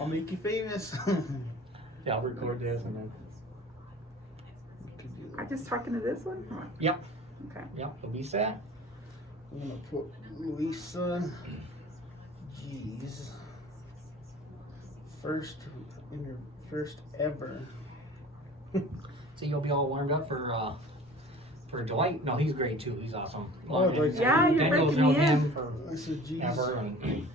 I'll make you famous. Yeah, I'll record this and then. I'm just talking to this one? Yep. Okay. Yep, Luisa. I'm gonna put Luisa G's first ever. So you'll be all warmed up for Dwight. No, he's great too. He's awesome. Oh, Dwight. Yeah, you're Daniel's breaking me known in. him Luisa G's forever. And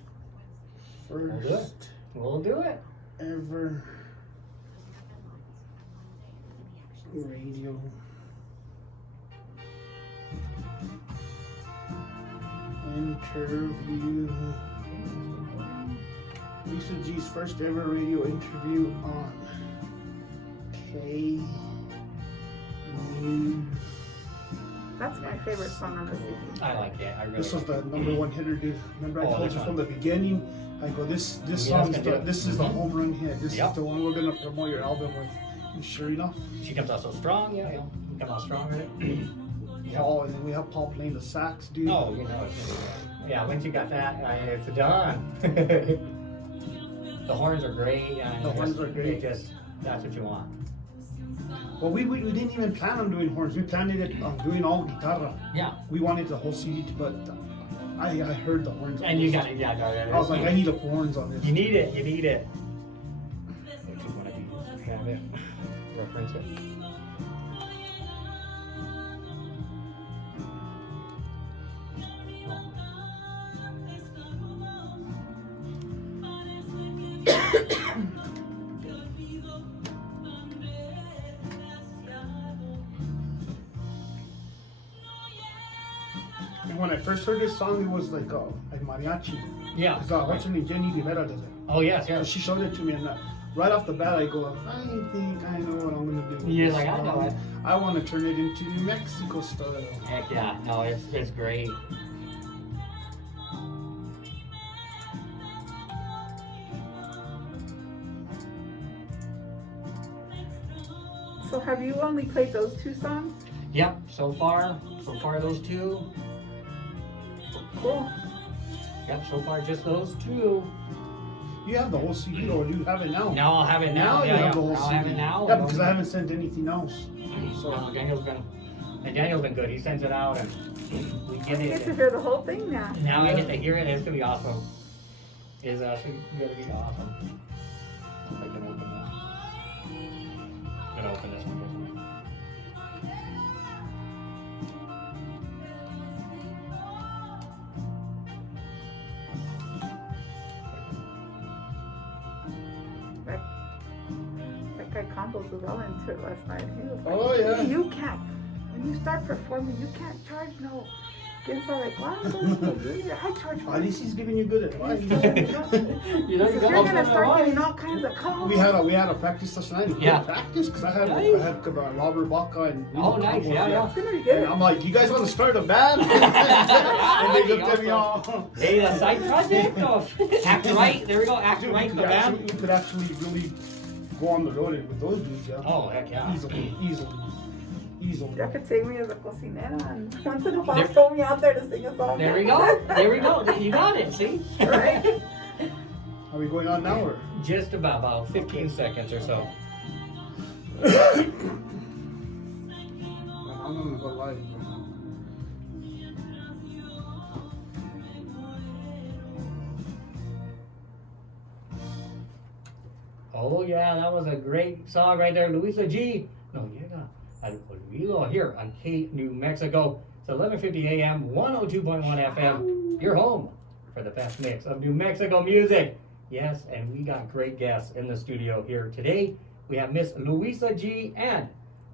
first we'll do it. ever radio interview. Luisa G's first ever radio interview on K News. That's my favorite song on the CD. I like that. I really This was like the number one hitter, dude. Remember I told you from the beginning. I go, this song is this is the home run hit. This is the one we're gonna promote your album with. And sure enough, it. She comes out so strong. Yeah, you come out strong with it. Paul, and then we have Paul playing the sax, dude. Oh, you know, yeah. Once you got that, it's done. The horns are great. The horns are great. That's what you want. Well, we didn't even plan on doing horns. We planned it on doing all guitarra. Yeah. We wanted the whole CD, but I heard the horns. And you got it. Yeah, I was like, I need the horns on this. You need it. You need it. Which is what I do. Have it. Reference it. And when I first heard this song, it was like mariachi. Yeah. Because what's her name? Jenny Rivera does it. Oh yes, So yes. she showed it to me, and right off the bat, I go, I think I know what I'm gonna do. with You're this like, I know song. it. I want to turn it into New Mexico style. Heck yeah. No, it's great. So have you only played those two songs? Yep. So far those two. Cool. Yep. So far just those two. You have the whole CD, or do you have it now? Now I'll have it now. Now you have the whole I'll CD. have it now. Yeah, because I haven't sent anything else. So No, Daniel's been good. He sends it out and we get You get to it. hear the whole thing now. Now I get to hear it. It's gonna be awesome. It's actually gonna be awesome. If I can open that. I'm gonna open this one. That guy Campos was all into it last night. He was like, Oh, yeah. "Hey, you can't, when you start performing, you can't charge no." Kids are like, "What? I charge for at it." least he's giving you good advice. You know, you You're got gonna start getting all kinds of calls. we had a practice last night. Yeah. Practice because I had Nice. Robert Baca and Oh, nice. Yeah. It's gonna be And good. I'm like, you guys want to start a band? And they looked at me all. Hey, a side project? Oh, act right. There we go. Act Dude, right. we The could band. actually, we could actually really go on the road with those dudes, yeah. Oh, heck yeah. Easily. Y'all could take me as a cocinera and once in a while There- throw me out there to sing a song. There we go. There we go. You got it. See? Right? Are we going on now or? Just about 15 seconds or so. I'm gonna go live. Oh yeah, that was a great song right there, Luisa G. No, llega al olvido here on K New Mexico. It's 11:50 a.m. 102.1 FM. You're home for the best mix of New Mexico music. Yes, and we got great guests in the studio here today. We have Miss Luisa G and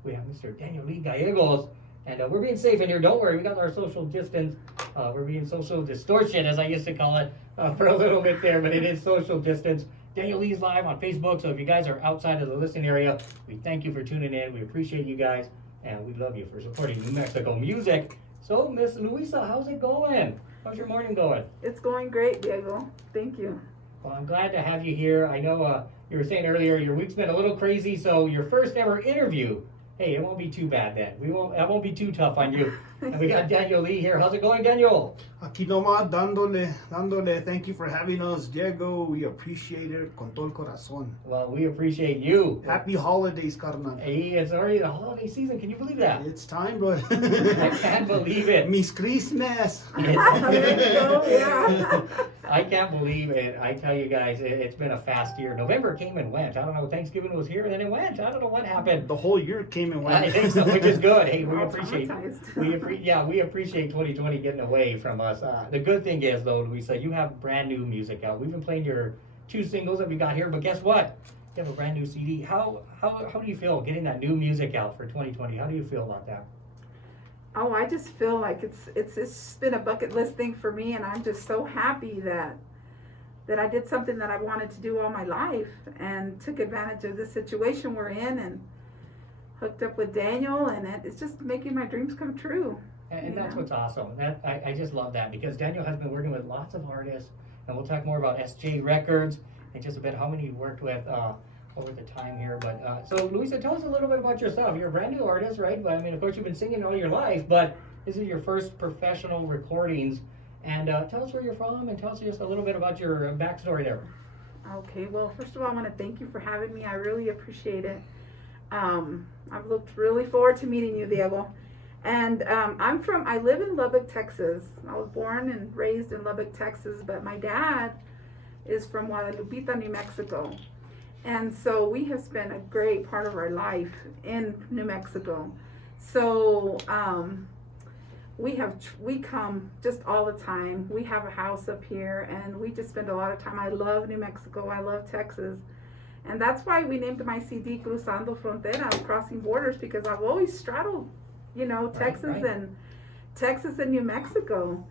we have Mr. Daniel Lee Gallegos. And we're being safe in here. Don't worry, we got our social distance. We're being social distortion, as I used to call it, for a little bit there, but it is social distance. Daniel Lee's live on Facebook, so if you guys are outside of the listening area, we thank you for tuning in. We appreciate you guys, and we love you for supporting New Mexico music. So, Miss Luisa, how's it going? How's your morning going? It's going great, Diego. Thank you. Well, I'm glad to have you here. I know you were saying earlier your week's been a little crazy, so your first ever interview, hey, it won't be too bad then. That won't be too tough on you. And we got Daniel Lee here. How's it going, Daniel? Aquí nomás dándole, thank you for having us, Diego. We appreciate it con todo el corazón. Well, we appreciate you. Happy holidays, carnal. Hey, it's already the holiday season. Can you believe that? It's time, bro. I can't believe it. Miss Christmas. There you go, yeah. I can't believe it. I tell you guys, it's been a fast year. November came and went. I don't know. Thanksgiving was here and then it went. I don't know what happened. The whole year came and went. I think so, which is good. Hey, we All appreciate traumatized. we appreciate 2020 getting away from us. The good thing is though, Luisa, you have brand new music out. We've been playing your 2 singles that we got here, but guess what? You have a brand new CD. How do you feel getting that new music out for 2020? How do you feel about that? Oh, I just feel like it's been a bucket list thing for me, and I'm just so happy that I did something that I wanted to do all my life and took advantage of this situation we're in and hooked up with Daniel, and it's just making my dreams come true. And that's what's awesome. I just love that because Daniel has been working with lots of artists, and we'll talk more about SJ Records and just a bit how many you worked with over the time here. But so, Luisa, tell us a little bit about yourself. You're a brand new artist, right? But I mean, of course, you've been singing all your life, but this is your first professional recordings. And tell us where you're from, and tell us just a little bit about your backstory there. Okay, well, first of all, I want to thank you for having me. I really appreciate it. I've looked really forward to meeting you, Diego. And I live in Lubbock, Texas. I was born and raised in Lubbock, Texas, but my dad is from Guadalupe, New Mexico. And so we have spent a great part of our life in New Mexico. So we come just all the time. We have a house up here and we just spend a lot of time. I love New Mexico. I love Texas. And that's why we named my CD Cruzando Fronteras, Crossing Borders, because I've always straddled, Texas and New Mexico.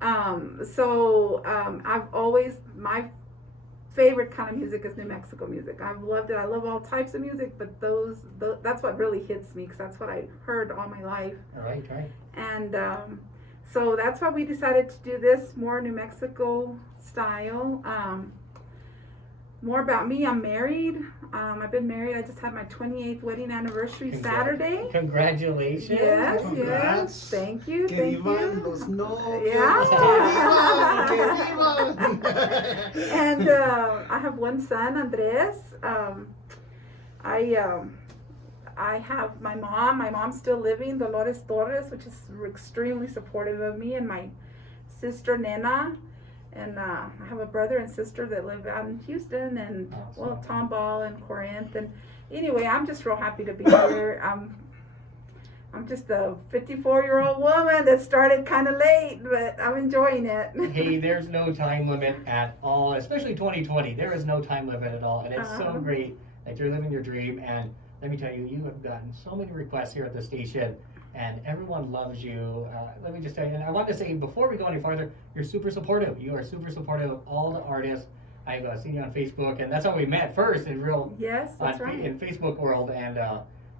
I've always, my favorite kind of music is New Mexico music. I've loved it. I love all types of music, but that's what really hits me because that's what I heard all my life. Right. And so that's why we decided to do this more New Mexico style. More about me, I'm married. I've been married. I just had my 28th wedding anniversary Saturday. Congratulations. Yes, Congrats. Thank you. Que Thank vivan you. los novios. Yeah. Que vivan, que vivan. And I have one son, Andres. I have my mom. My mom's still living, Dolores Torres, which is extremely supportive of me, and my sister, Nena. And I have a brother and sister that live out in Houston, and Awesome. Tomball and Corinth. And anyway, I'm just real happy to be here. I'm just a 54-year-old woman that started kind of late, but I'm enjoying it. Hey, there's no time limit at all, especially 2020. There is no time limit at all, and it's so great that you're living your dream. And let me tell you, you have gotten so many requests here at the station, and everyone loves you. Let me just tell you, and I want to say before we go any farther, you're super supportive. You are super supportive of all the artists. I've seen you on Facebook, and that's how we met first in real. Yes, that's right. In Facebook world, and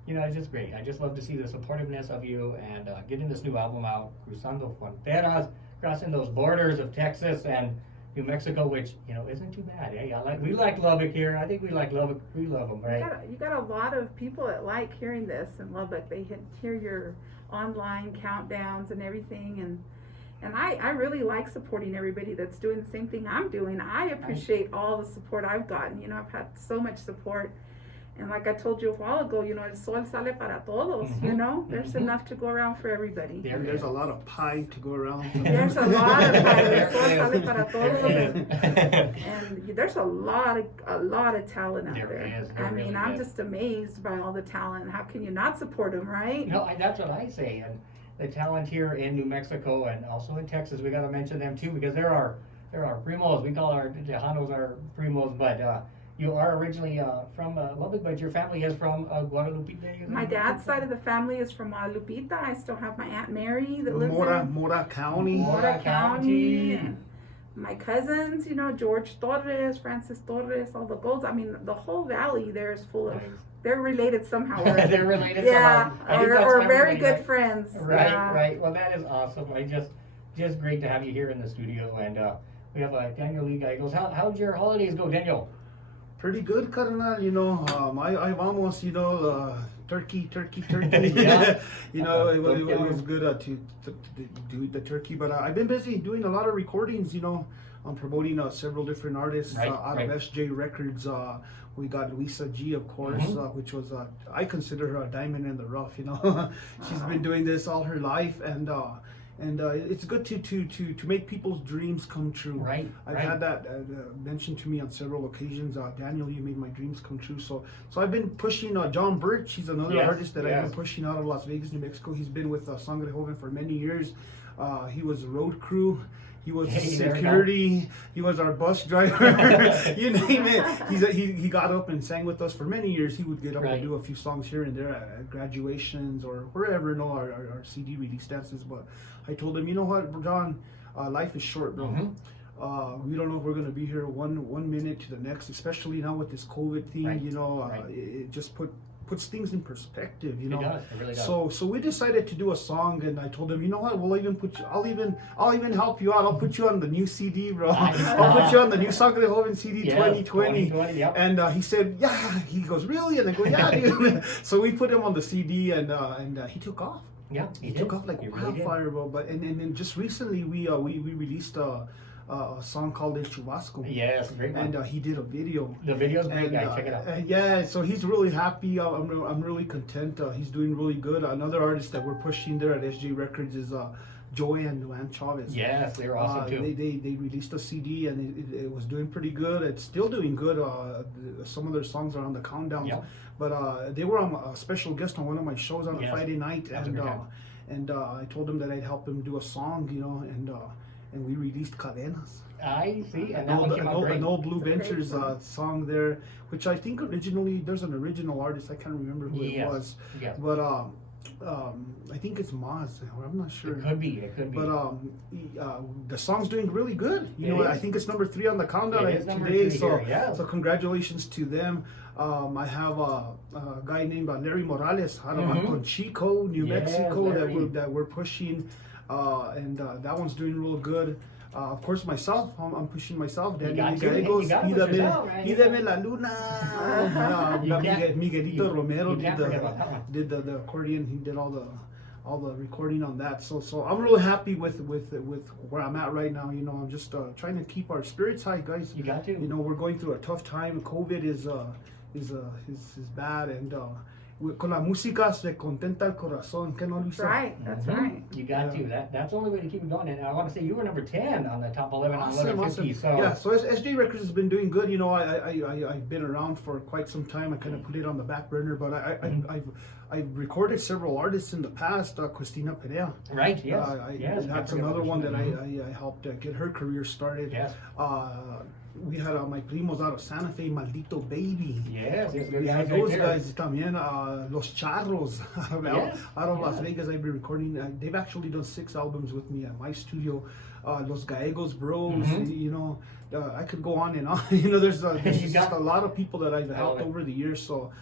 it's just great. I just love to see the supportiveness of you and getting this new album out, Cruzando Fronteras, crossing those borders of Texas and New Mexico, which isn't too bad. Hey, we like Lubbock here. I think we like Lubbock. We love them, right? You got a lot of people that like hearing this in Lubbock. They hear your online countdowns and everything, and I really like supporting everybody that's doing the same thing I'm doing. I appreciate all the support I've gotten. I've had so much support. And like I told you a while ago, el sol sale para todos, There's enough to go around for everybody. There's a lot of pie to go around. There's a lot of pie. El sol There sale para todos. is. And there's a lot of talent out There there. is. There I mean, really I'm is. just amazed by all the talent. How can you not support them, right? No, that's what I say. And the talent here in New Mexico and also in Texas, we got to mention them too because there are primos. We call our Tejanos our primos, but you are originally from Lubbock, but your family is from Guadalupe. My dad's side of the family is from Guadalupe. I still have my Aunt Mary that lives in Mora County. Mora County. And my cousins, George Torres, Francis Torres, all the Golds. I mean, the whole valley there is full of. Nice. They're related somehow. They're related yeah, somehow. I think that's or what very everybody good likes. friends. Right, Yeah. right. Well, that is awesome. Just great to have you here in the studio, and we have Daniel Lee Gallegos. How'd your holidays go, Daniel? Pretty good, carnal. You know, I've almost, turkey. Yeah. You know, it was good to do the turkey, but I've been busy doing a lot of recordings. You know, I'm promoting several different artists out of SJ Records. We got Luisa G, of course, which was I consider her a diamond in the rough. You know, she's been doing this all her life, and it's good to make people's dreams come true. Right. I've had that mentioned to me on several occasions. Daniel, you made my dreams come true. So I've been pushing John Birch. He's another artist that I've been pushing out of Las Vegas, New Mexico. He's been with Sangre Joven for many years. He was road crew. He was security. He was our bus driver. You name it. He got up and sang with us for many years. He would get up and do a few songs here and there at graduations or wherever, our CD release dances. But I told him, you know what, John, life is short, bro. We don't know if we're gonna be here one minute to the next, especially now with this COVID thing. You know, it just puts things in perspective, you know. It does. It really does. So we decided to do a song, and I told him, you know what, we'll even put you, I'll even help you out. I'll put you on the new CD, bro. I'll put you on the new Sangre Joven CD 2020. And he said, yeah. He goes, really? And I go, yeah, dude. So we put him on the CD, and he took off. Yeah, he took off like wildfire, bro. But and then just recently we released a song called El Chubasco. Yes, great one. And he did a video. The video's great, guys. Check it out. Yeah, so he's really happy. I'm really content. He's doing really good. Another artist that we're pushing there at SJ Records is Joey and Luan Chavez. Yes, they're awesome too. They released a CD and it was doing pretty good. It's still doing good. Some of their songs are on the countdowns. Yep. But they were a special guest on one of my shows on a Friday night, and I told them that I'd help them do a song, you know, and we released Cadenas. I see, and that one came out great. An old Blue Ventures song there, which I think originally, there's an original artist, I can't remember who it was, but I think it's Maz, I'm not sure. It could be. But the song's doing really good. You know, I think it's number 3 on the countdown today, so congratulations to them. I have a guy named Larry Morales out of Chico, New Mexico, that we're pushing. And that one's doing real good. Of course, myself, I'm pushing myself. Daniel Lee Gallegos, Pídeme la Luna. Miguelito Romero did the accordion. He did all the recording on that. So I'm really happy with where I'm at right now. You know, I'm just trying to keep our spirits high, guys. You got to. You know, we're going through a tough time. COVID is bad, and con la música se contenta el corazón, que no, Luisa? Right, that's right. You got to. That's the only way to keep it going. And I want to say you were number 10 on the top 11 on 1150. So yeah, so SJ Records has been doing good. You know, I've been around for quite some time. I kind of put it on the back burner, but I've recorded several artists in the past. Christina Perea. Right. Yes. I had some other one that I helped get her career started. Yes. We had my primos out of Santa Fe, Maldito Baby. Yes, we had those guys también. Los Charros out of Las Vegas. I've been recording. They've actually done 6 albums with me at my studio. Los Gallegos Bros. You know, I could go on and on. You know, there's just a lot of people that I've helped over the years. So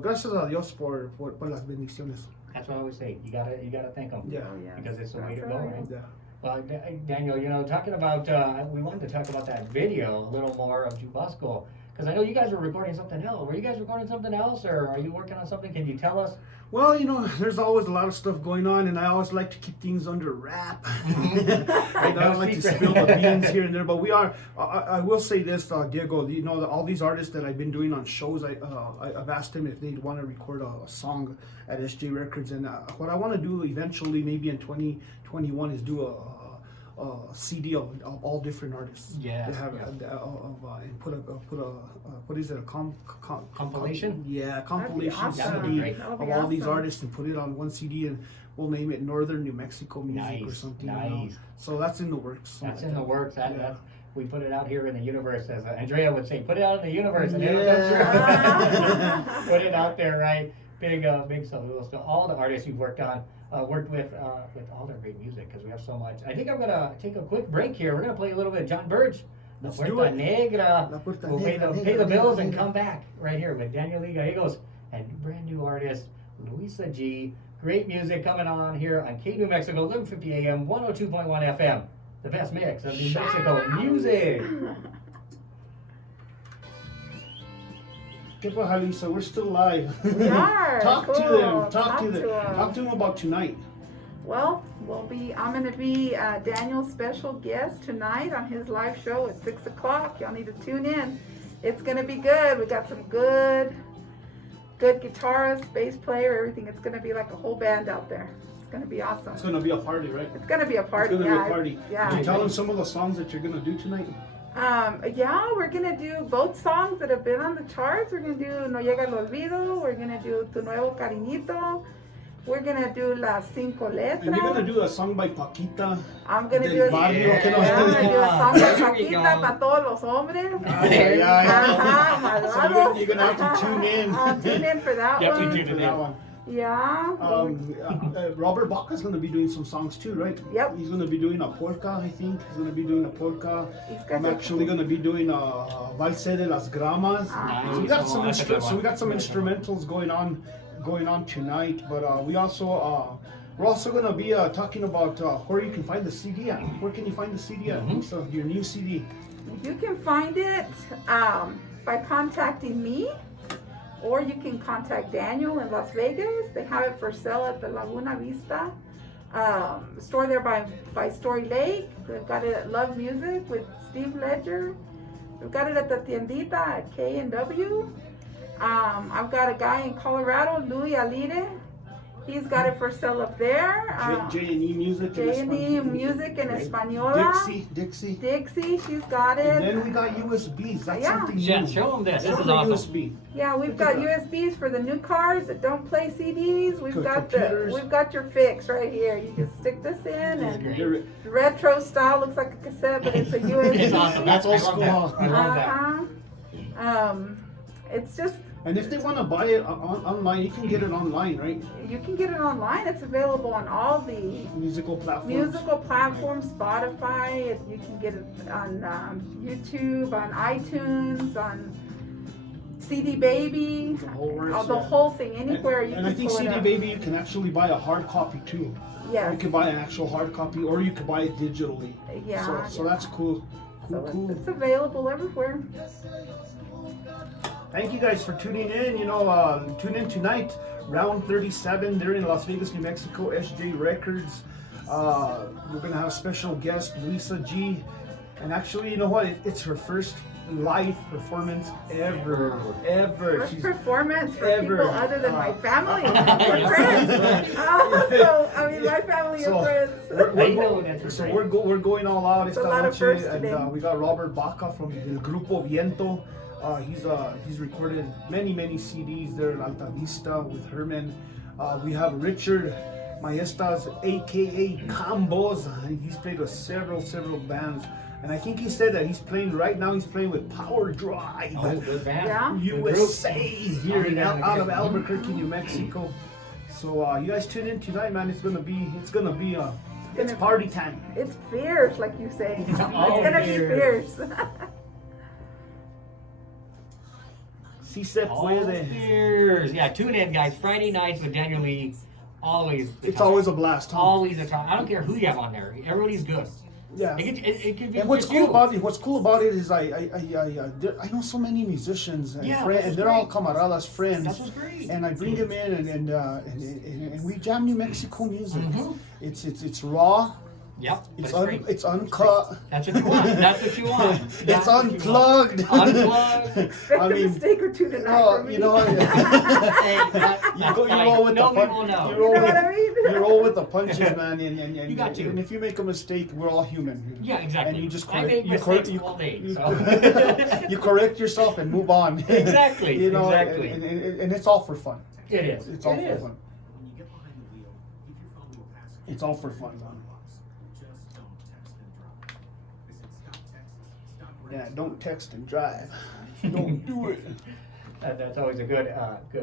gracias a Dios por las bendiciones. That's what I always say. You gotta thank them. Yeah. Because it's the way to go, right? Yeah. Well, Daniel, you know, talking about, we wanted to talk about that video a little more of Chubasco, because I know you guys were recording something else. Were you guys recording something else, or are you working on something? Can you tell us? Well, you know, there's always a lot of stuff going on, and I always like to keep things under wrap. I don't like to spill the beans here and there, but we are. I will say this, Diego. You know, all these artists that I've been doing on shows, I've asked them if they'd want to record a song at SJ Records, and what I want to do eventually, maybe in 2021, is do a CD of all different artists. Yeah. And put a what is it, a compilation? Compilation CD of all these artists, and put it on one CD, and we'll name it Northern New Mexico Music or something. Nice. You know? So that's in the works. That's in the works. That's, we put it out here in the universe, as Andrea would say. Put it out in the universe, and it'll come true. Put it out there, right? Big saludos to all the artists you've worked with all their great music, because we have so much. I think I'm gonna take a quick break here. We're gonna play a little bit of John Birch, La Puerta Negra. We'll pay the bills and come back right here with Daniel Lee Gallegos and brand new artist Luisa G. Great music coming on here on K New Mexico, 1150 AM, 102.1 FM. The best mix of New Mexico music. ¿Qué pasa, Lisa? We're still live. We are. Talk to Cool. them. Talk to them. them. Talk to them about tonight. Well, I'm going to be Daniel's special guest tonight on his live show at 6 o'clock. Y'all need to tune in. It's going to be good. We got some good guitarist, bass player, everything. It's going to be like a whole band out there. It's going to be awesome. It's going to be a party, right? It's going to be a party. It's going to be a party. Yeah. Did you tell them some of the songs that you're going to do tonight? Yeah, we're going to do both songs that have been on the charts. We're going to do No Llega el Olvido. We're going to do Tu Nuevo Cariñito. We're going to do Las Cinco Letras. And you're going to do a song by Paquita. I'm going to do a song by Paquita para todos los hombres. So you're going to have to tune in. Tune in for that one. Definitely tune in that one. Yeah. Robert Baca's going to be doing some songs too, right? Yep. He's going to be doing a polka, I think. He's going to be doing a polka. I'm actually going to be doing a Valse de las Gramas. So we got some instrumentals going on tonight, but we're also going to be talking about where you can find the CD at. Where can you find the CD at? So your new CD. You can find it by contacting me, or you can contact Daniel in Las Vegas. They have it for sale at the Laguna Vista store there by Story Lake. They've got it at Love Music with Steve Ledger. We've got it at the Tiendita at K&W. I've got a guy in Colorado, Louis Alide. He's got it for sale up there. J&E Music. J&E Music in Española. Dixie, she's got it. And then we got USBs. That's something new. Yeah, show them this. This is awesome. USB. Yeah, we've got USBs for the new cars that don't play CDs. We've got your fix right here. You can stick this in, and retro style, looks like a cassette, but it's a USB. It's awesome. That's old school. I love that. It's just. And if they want to buy it online, you can get it online, right? You can get it online. It's available on all the musical platforms. Spotify. You can get it on YouTube, on iTunes, on CD Baby, the whole thing, anywhere you can. And I think CD Baby, you can actually buy a hard copy too. Yeah. You can buy an actual hard copy, or you can buy it digitally. Yeah. So that's cool. Cool. It's available everywhere. Thank you guys for tuning in. Tune in tonight, round 37. They're in Las Vegas, New Mexico, SJ Records. We're gonna have a special guest, Luisa G. And actually, you know what? It's her first live performance ever. First performance for people other than my family and friends. My family and friends. So we're going all out. It's a lot of firsts today. And we got Robert Baca from El Grupo Viento. He's recorded many CDs there in Alta Vista with Herman. We have Richard Maestas, aka Combos. He's played with several bands, and I think he said that he's playing with Power Drive, good band. USA here out of Albuquerque, New Mexico. So you guys tune in tonight, man. It's gonna be it's party time. It's fierce, like you say. It's gonna be fierce. Si se puede. Years. Yeah, tune in, guys. Friday nights with Daniel Lee. It's always a blast. Huh? Always a time. I don't care who you have on there. Everybody's good. Yeah. It can be. And what's cool about it is I know so many musicians and friends, and they're all camaradas, friends. That's what's great. And I bring them in and we jam New Mexico music. It's raw. Yep. It's uncut. That's what you want. It's unplugged. Expect a mistake or two tonight from me. You roll with You roll with the punches, man. And you got to. And if you make a mistake, we're all human. Yeah, exactly. And you just correct. I make mistakes all day. You correct yourself and move on. Exactly. Exactly. And it's all for fun. It is. It's all for fun. It's all for fun, man. Yeah, don't text and drive. Don't do it. That's always a good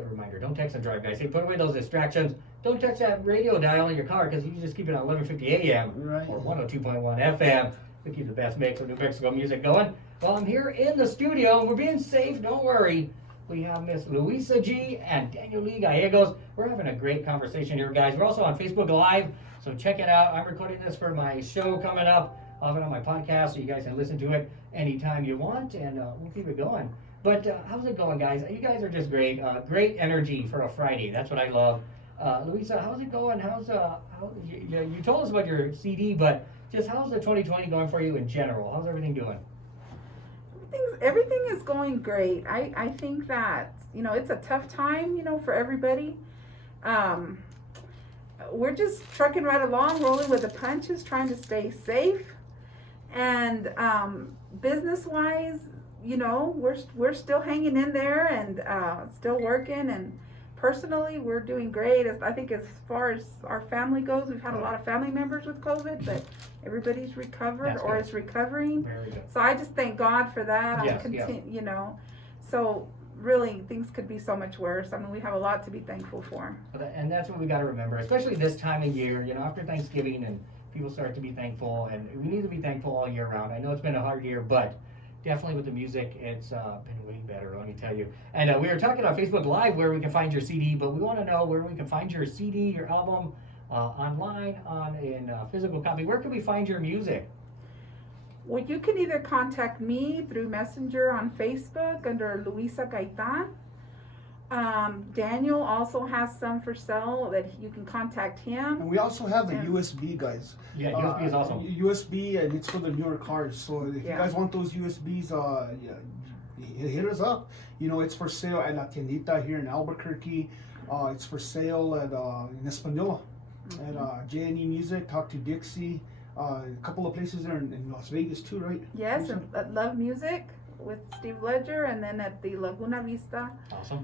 reminder. Don't text and drive, guys. Hey, put away those distractions. Don't touch that radio dial in your car, because you can just keep it on 1150 AM or 102.1 FM. We keep the best mix of New Mexico music going. Well, I'm here in the studio, and we're being safe. Don't worry. We have Miss Luisa G and Daniel Lee Gallegos. We're having a great conversation here, guys. We're also on Facebook Live, so check it out. I'm recording this for my show coming up. I'll have it on my podcast, so you guys can listen to it anytime you want, and we'll keep it going. But how's it going, guys? You guys are just great. Great energy for a Friday. That's what I love. Luisa, how's it going? You told us about your CD, but just how's the 2020 going for you in general? How's everything doing? Everything is going great. I think that, it's a tough time, for everybody. We're just trucking right along, rolling with the punches, trying to stay safe. And business-wise, we're still hanging in there and still working. And personally, we're doing great. I think as far as our family goes, we've had a lot of family members with COVID, but everybody's recovered or is recovering. Very good. So I just thank God for that. Yes, So really, things could be so much worse. I mean, we have a lot to be thankful for. And that's what we got to remember, especially this time of year, after Thanksgiving and people start to be thankful, and we need to be thankful all year round. I know it's been a hard year, but definitely with the music, it's been way better, let me tell you. And we were talking on Facebook Live where we can find your CD, but we want to know where we can find your CD, your album, online, in physical copy. Where can we find your music? Well, you can either contact me through Messenger on Facebook under Luisa Gaitan. Daniel also has some for sale that you can contact him. And we also have the USB, guys. Yeah, USB is awesome. USB, and it's for the newer cars. So if you guys want those USBs, hit us up. It's for sale at La Tiendita here in Albuquerque. It's for sale at in Española, at J&E Music. Talk to Dixie. A couple of places there in Las Vegas too, right? Yes, and at Love Music with Steve Ledger, and then at the Laguna Vista. Awesome.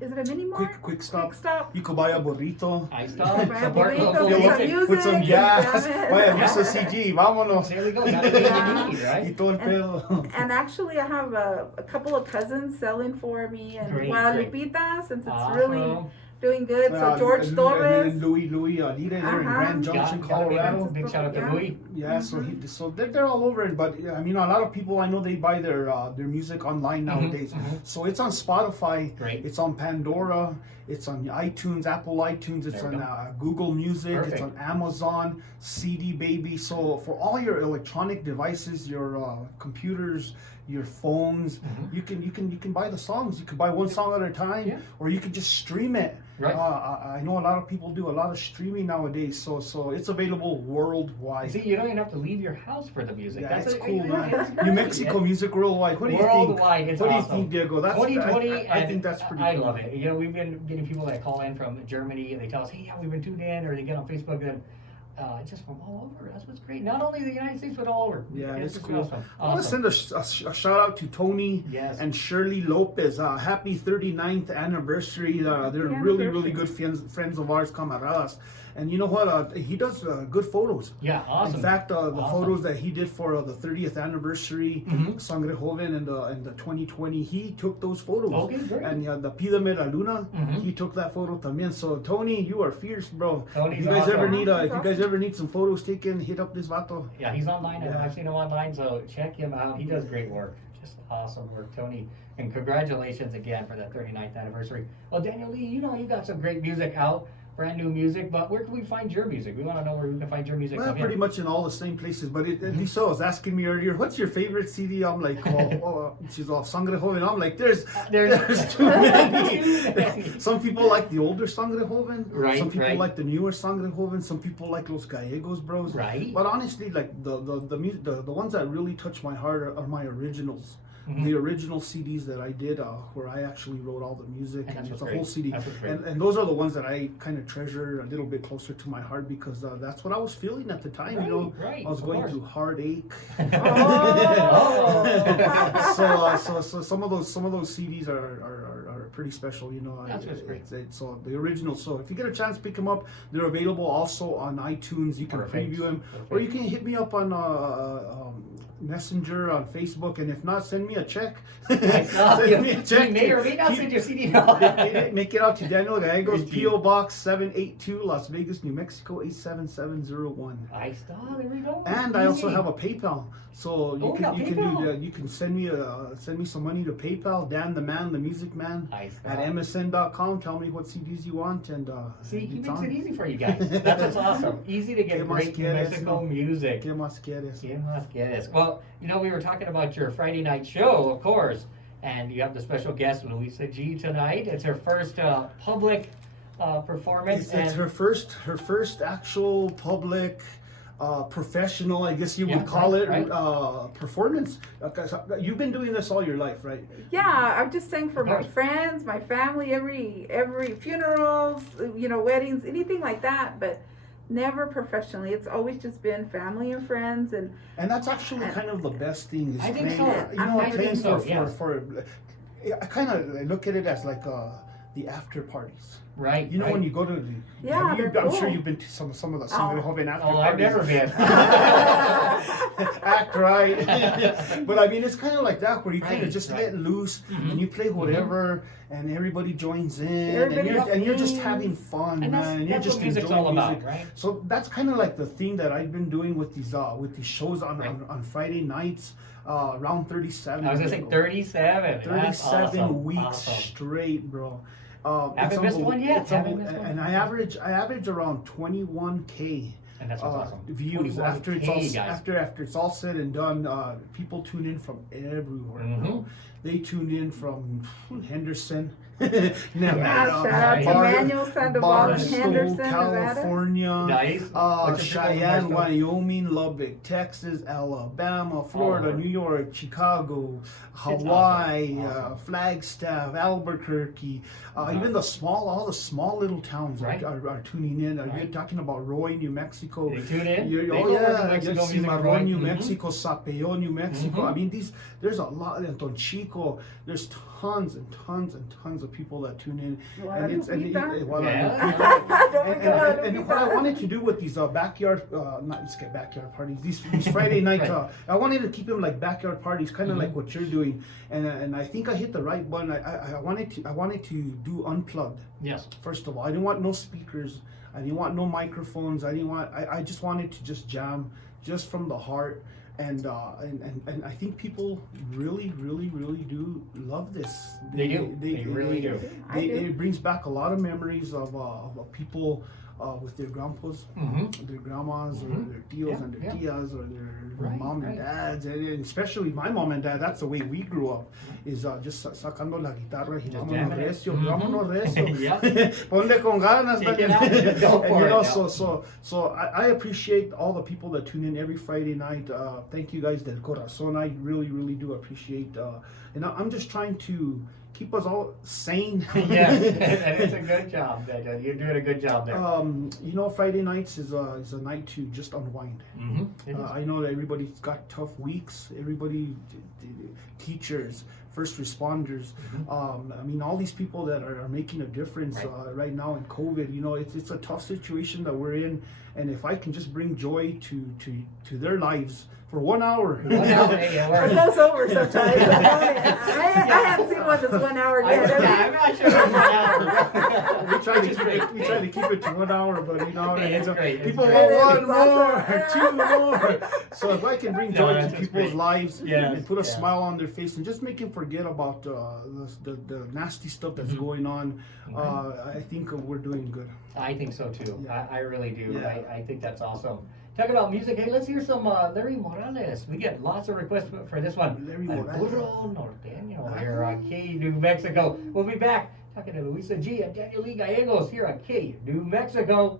Is it a mini mart? Quick stop. Quick stop. You could buy a burrito. I stop. Buy a burrito, Put some gas. Buy a Visa CG. Vámonos. There we go. Got everything you need, right? Y todo el pedo. And actually, I have a couple of cousins selling for me in Great. Guadalupita, since it's Awesome. really doing good. So George Torres. And Louis Lira there in Grand Junction, Colorado. Big shout out to Louis. Yeah, so they're all over it. But I mean, a lot of people I know, they buy their music online nowadays. So it's on Spotify. Great. It's on Pandora. It's on iTunes, Apple iTunes. It's on Google Music. Perfect. It's on Amazon, CD Baby. So for all your electronic devices, your computers, your phones, you can buy the songs. You can buy one song at a time, or you can just stream it. Right. I know a lot of people do a lot of streaming nowadays, so it's available worldwide. See, you don't even have to leave your house for the music. Yeah, That's it's cool, man. New Mexico music worldwide. What do you think? Worldwide, it's What awesome. do you think, Diego? That's 2020, I think that's pretty cool. I love it. We've been getting people that call in from Germany, and they tell us, hey, we've been tuned in, or they get on Facebook, and just from all over. That's what's great. Not only the United States, but all over. Yeah, it's cool. Awesome. I want to send a shout out to Tony and Shirley Lopez. Happy 39th anniversary. They're really good friends of ours, camaradas. And you know what? He does good photos. Yeah, awesome. In fact, the photos that he did for the 30th anniversary, Sangre Joven, and the 2020, he took those photos. Okay, great. And the Pídame la Luna, he took that photo también. So Tony, you are fierce, bro. Tony's If you guys awesome. ever need some photos taken, hit up this vato. Yeah, he's online. I've seen him online, so check him out. He does great work. Just awesome work, Tony. And congratulations again for that 39th anniversary. Well, Daniel Lee, you got some great music out. Brand new music, but where can we find your music? We want to know where we can find your music. Well, pretty much in all the same places. But Lisa was asking me earlier, what's your favorite CD? I'm like, she's off Sangre Joven. I'm like, there's too many. Some people like the older Sangre Joven. Right. Some people like the newer Sangre Joven. Some people like Los Gallegos Bros. Right. But honestly, like the ones that really touch my heart are my originals. The original CDs that I did, where I actually wrote all the music, and it's a whole CD. And those are the ones that I kind of treasure a little bit closer to my heart, because that's what I was feeling at the time. I was going through heartache. So some of those CDs are pretty special. So the original. So if you get a chance, pick them up. They're available also on iTunes. You can preview them, or you can hit me up on Messenger on Facebook, and if not, send me a check. Send me a check. You may or may not send your CD. Make it out to Daniel Gallegos, P.O. Box 782, Las Vegas, New Mexico 87701. There we go. And I also have a PayPal, so you can send me some money to PayPal. Dan the Man, the Music Man, at MSN.com. Tell me what CDs you want, and see, he makes it easy for you guys. That's what's awesome. Easy to get great New Mexico music. ¿Qué más quieres? Well, we were talking about your Friday night show, of course, And you have the special guest, Luisa G, tonight. It's her first public performance. It's her first actual public professional, I guess you would call it, performance. You've been doing this all your life, right? Yeah, I'm just saying for my friends, my family, every funerals, weddings, anything like that, but never professionally. It's always just been family and friends, and that's actually kind of the best thing. Is I think playing, so. I kind of look at it as like the after parties. Right. When you go to I'm sure you've been to some of the Sangre Joven after parties. I've never been. Act right. But I mean, it's kind of like that where you kind of just let loose and you play whatever and everybody joins in and you're just having fun, and man. And you're just what music's enjoying all music. about, right? So that's kind of like the thing that I've been doing with these shows on Friday nights. Around 37. I was gonna say 37. 37 awesome. weeks straight, bro. Haven't missed one yet. And I average around 21K and that's awesome. Views after it's all said and done. People tune in from everywhere. Mm-hmm. They tune in from Henderson, shout out to Manuel Sandoval in Henderson, California, nice. Cheyenne, Wyoming, Lubbock, Texas, Alabama, Florida, New York, Chicago, Hawaii, awesome. Flagstaff, Albuquerque, even all the small little towns are tuning in. You're talking about Roy, New Mexico. They tune in. Cimarron, New Mexico, Sapeo, New Mexico. Mm-hmm. I mean, there's a lot in Tonchico. There's tons and tons and tons of people that tune in. And what I wanted to do with these backyard parties, these Friday night, I wanted to keep them like backyard parties, kind of like what you're doing. And I think I hit the right button. I wanted to do unplugged. Yes. First of all, I didn't want no speakers. I didn't want no microphones. I just wanted to just jam, just from the heart. And I think people really, really, really do love this. They really do. It brings back a lot of memories of people with their grandpas, their grandmas, or their tios and their tias, or their mom and dads, and especially my mom and dad. That's the way we grew up. Is just sacando la guitarra y vámonos recio, ponle con ganas. So I appreciate all the people that tune in every Friday night. Thank you guys del corazón. I really, really do appreciate. And I'm just trying to keep us all sane. Yes, and it's a good job. You're doing a good job there. Friday nights is a night to just unwind. I know that everybody's got tough weeks. Everybody, teachers, first responders. I mean, all these people that are making a difference right now in COVID. It's a tough situation that we're in, and if I can just bring joy to their lives for 1 hour. It goes over sometimes. I haven't seen one that's 1 hour yet. I'm not sure it's 1 hour. we try to keep it to 1 hour, but it's great. People want 1 more, 2 more. So if I can bring joy to people's lives and put a smile on their face and just make them forget about the nasty stuff that's going on, I think we're doing good. I think so too. Yeah. I really do. Yeah. I think that's awesome. Talking about music, hey, let's hear some Larry Morales. We get lots of requests for this one. Larry Morales. Puro Norteño here on K, New Mexico. We'll be back talking to Luisa G and Daniel Lee Gallegos here on K, New Mexico.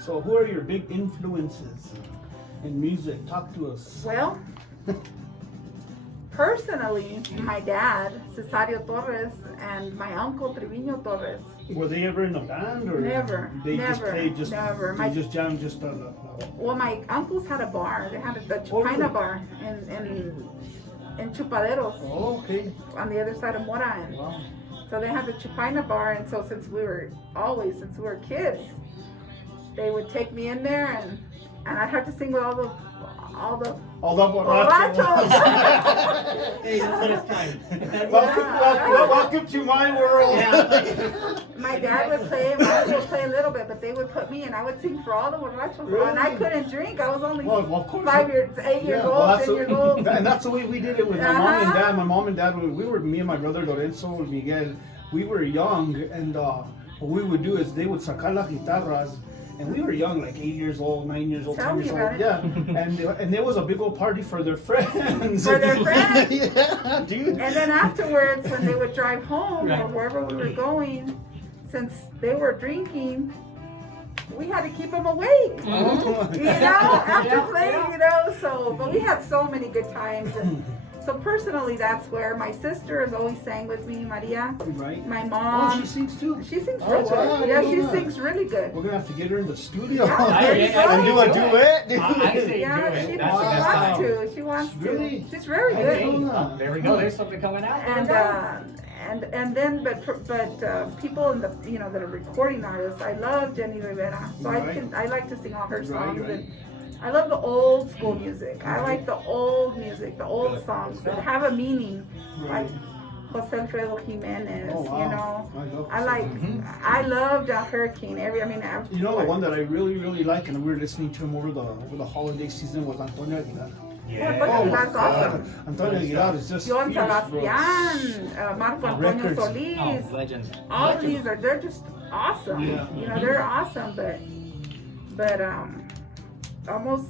So who are your big influences in music? Talk to us. Well, personally, my dad, Cesario Torres, and my uncle, Trevino Torres. Were they ever in a band, or never? They just jammed just on the. Well, my uncles had a bar. They had a Chupina bar in Chupaderos. Oh, okay. On the other side of Mora. And wow. So they had the Chupina bar, and so since we were kids, they would take me in there, and I'd have to sing with all the borrachos. Hey, that's time. Welcome to my world. My dad would play, my uncle would play a little bit, but they would put me and I would sing for all the borrachos. Really? And I couldn't drink. I was only of course. 8 years old, 10 years old. And that's the way we did it with my mom and dad. My mom and dad, me and my brother Lorenzo and Miguel, we were young, and what we would do is they would sacar las guitarras, and we were young, like 8 years old, 9 years old, Tell 10 me years old. about it. Yeah, and there was a big old party for their friends. For their friends? Yeah, dude. And then afterwards, when they would drive home Right. or wherever we were going, since they were drinking, we had to keep them awake. Oh. You know, after Yeah, playing, yeah. you know, so, but we had so many good times. And so personally, that's where my sister has always sang with me, Maria. Right. My Oh, mom. she sings too. She sings Oh, real wow, I good. Yeah, didn't she know that. sings really good. We're gonna have to get her in the studio Yeah, there you go. and do a Do it. duet. dude. I say Yeah, do she it. That's the best wants time. to. She wants Really? to. She's very I good. didn't know that. There we go. There's something coming out. And then people in the that are recording artists, I love Jenny Rivera, so Right. I like to sing all her songs. Right. And I love the old school music. I like the old music, the old Good. songs that have a meaning, Right. like Jose Alfredo Jimenez. Oh, wow. You know, I love I loved Hurricane. You know, the one that I really, really like, and we were listening to him over the holiday season, was Antonio Aguilar. Yeah. but Oh, my that's awesome. God. Antonio Aguilar is just Joan fierce, bro. Sebastian, Marco Antonio Records. Solis. Oh, legends. All Legends. these they're just awesome. Yeah. You know, they're awesome, but almost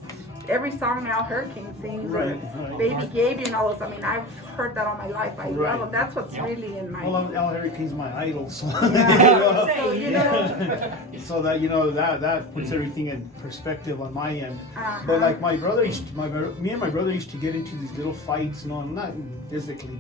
every song now Hurricane sings, or Right, right. Baby Gaby and all those. I mean, I've heard that all my life. I Right. love them. That's what's Yeah. really in my. Well, Al Hurricane's my idol, so Yeah. So, you know. so that that puts everything in perspective on my end. Uh-huh. But like me and my brother used to get into these little fights. No, not physically,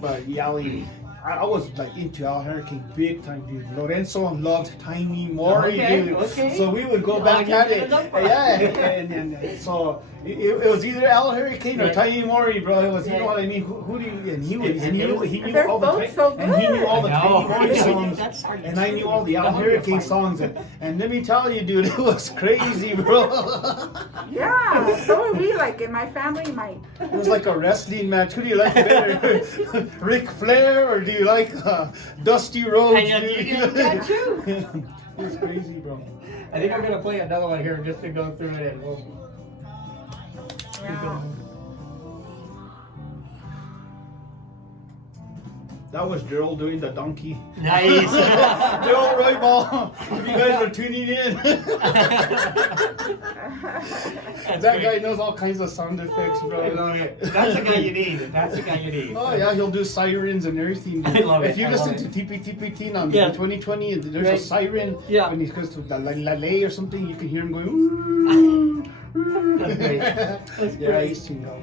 but yelling. I was like into Al Hurricane big time, dude. Lorenzo loved Tiny Maury, Okay, dude. okay. So we would go Oh, back you at get it. it up for it. Yeah, and so it was either Al Hurricane or Yeah. Tiny Maury, bro. It was, you Yeah. know what I mean? Who do you? And he would, And and he it knew was- he knew They're all the both so and he knew all the No. Tiny Maury songs. That's hard to And I say. knew all the Al Don't Hurricane fight. songs, and let me tell you, dude, it was crazy, bro. Yeah, so are we. Like in my family, It was like a wrestling match. Who do you like better, Ric Flair, or do you like Dusty Rhodes? And you dude? did that too. It was crazy, bro. I think I'm gonna play another one here just to go through it, and we'll. yeah. That was Daryl doing the donkey. Nice. Daryl Roybal, if you guys are tuning in. That guy knows all kinds of sound effects, I bro. love it. That's the guy you need. That's the guy you need. Oh yeah, he'll do sirens and everything. I love it. If you I listen love to it. TPTPT on Yeah. 2020, there's Right. a siren. Yeah. When he goes to the La Lay or something, you can hear him going. Ooh, ooh. That's great. That's Yeah, I great. used to know.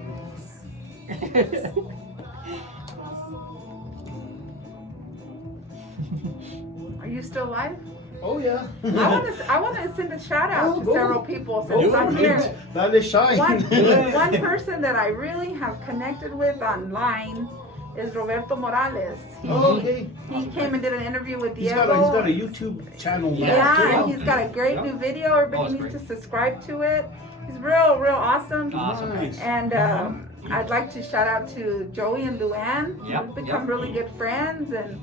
Are you still alive? Oh yeah. I want to send a shout out Oh, to go. several people Go since for I'm it. here. That is shine. One person that I really have connected with online is Roberto Morales. Oh, okay. He came and did an interview with He's Diego. got a YouTube channel now. Yeah, too. and he's got a great Yeah. new video. Oh, Everybody it's needs great. to subscribe to it. He's real awesome. Awesome. Nice. And I'd like to shout out to Joey and Luann. Yep, We've become yep. really good friends, and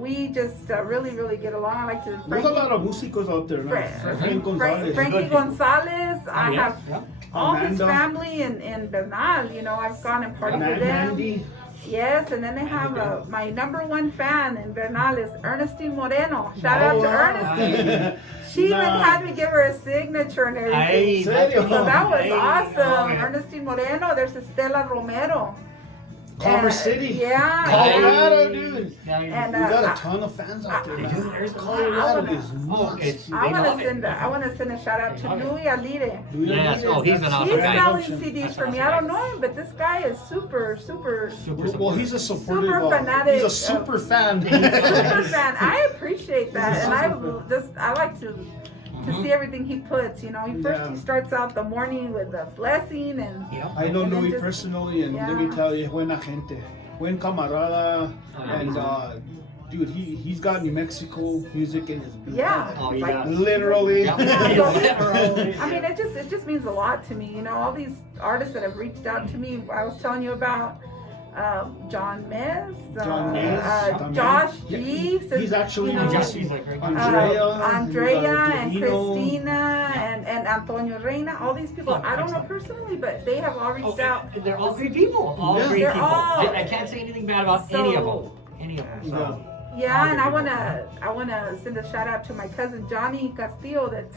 we just really get along. I like to. There's a lot of músicos out there now. Frank Gonzalez. Frankie Good. Gonzalez. I Yeah, have yeah. all his Amanda. family in Bernal. You know, I've gone and partied with them. Mandy. Yes, and then they have my number one fan in Bernal is Ernestine Moreno. Shout out Oh, to wow. Ernestine. She even had me give her a signature and everything. Hey, Serio? So that was Hey, awesome. oh, yeah. Ernestine Moreno. There's Estela Romero. Commerce City. Yeah. Colorado, dude. Now you- And, We got a ton of fans out there, They man. do. There's a lot. Colorado is Oh, nuts. it's- I They want love to it. send a shout out to Love it. Louis Alire. Yes. Oh, he's an awesome He's guy. selling CDs That's for me. awesome I don't guy. know him, but this guy is super Well, he's a supportive. Super fanatic He's a of- super fan. super fan. I appreciate that, and I like to Mhm. see everything he puts. You know, he Yeah. starts out the morning with a blessing, and Yep. I know And then Louis just- personally, and let yeah. me tell you, buena gente, buen camarada, and dude, he's got New Mexico music in his blood. yeah, Oh, like, yeah. Literally. Yeah. Yeah. I mean, it just means a lot to me. You know, all these artists that have reached out to me. I was telling you about John Mez, John Mez, Josh yeah, G. he's actually you know, Josh, he's a great guy. Andrea and Divino. Christina and Antonio Reina. All these people, Oh, I don't know excellent. personally, but they have all reached Okay, out. they're all great people. All Yeah. great They're people. all- I can't say anything bad about any of them. Any of them. So. Yeah. Yeah, and I wanna send a shout out to my cousin Johnny Castillo that's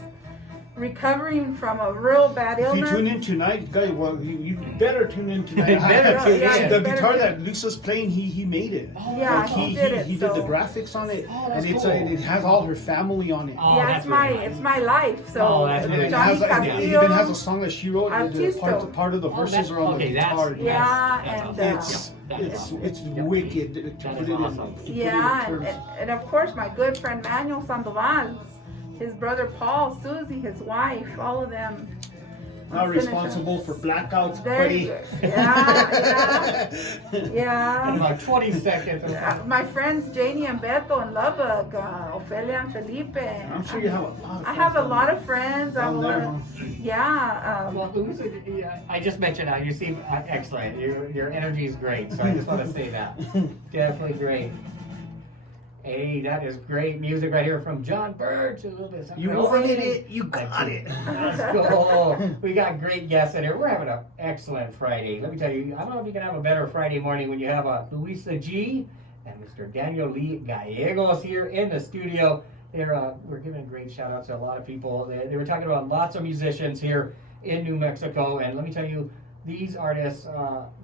recovering from a real bad If illness. you tune in tonight, guys, well, you better tune in tonight. Better tune in. The Better guitar tune- that Lisa's playing, he made it. Oh, Yeah, that's He did it, did the so- graphics on it, Oh, that's and cool. it has all her family on it. Oh, Yeah, that's it's my really nice. it's my life. So Oh, that's And really it, Johnny has, and it Castillo. even has a song that she wrote. Artisto. Part of the Oh, verses that's- are on okay, the that's- guitar. Yeah, that's and, awesome. It's Yeah. wicked to That put is it awesome. in. to put it in Yeah, terms. and of course my good friend Manuel Sandoval, his brother Paul, Susie, his wife, all of them. Not Finish responsible it. for blackouts, There buddy. you go. Yeah, In yeah. about 20 seconds. My friends Janie and Beto in Lubbock, Ofelia and Felipe. I'm sure you have a lot of I have a friends lot of friends. I have a down lot there, of, huh? yeah. Well, Luisa, I just mentioned how you seem excellent. Your energy is great, so I just want to say that. Definitely great. Hey, that is great music right here from John Birch. A little bit of Sangre You Joven. wanted it, you got it. Let's go. We got great guests in here. We're having an excellent Friday. Let me tell you, I don't know if you can have a better Friday morning when you have a Luisa G and Mr. Daniel Lee Gallegos here in the studio. We're giving a great shout out to a lot of people. They were talking about lots of musicians here in New Mexico, and let me tell you, these artists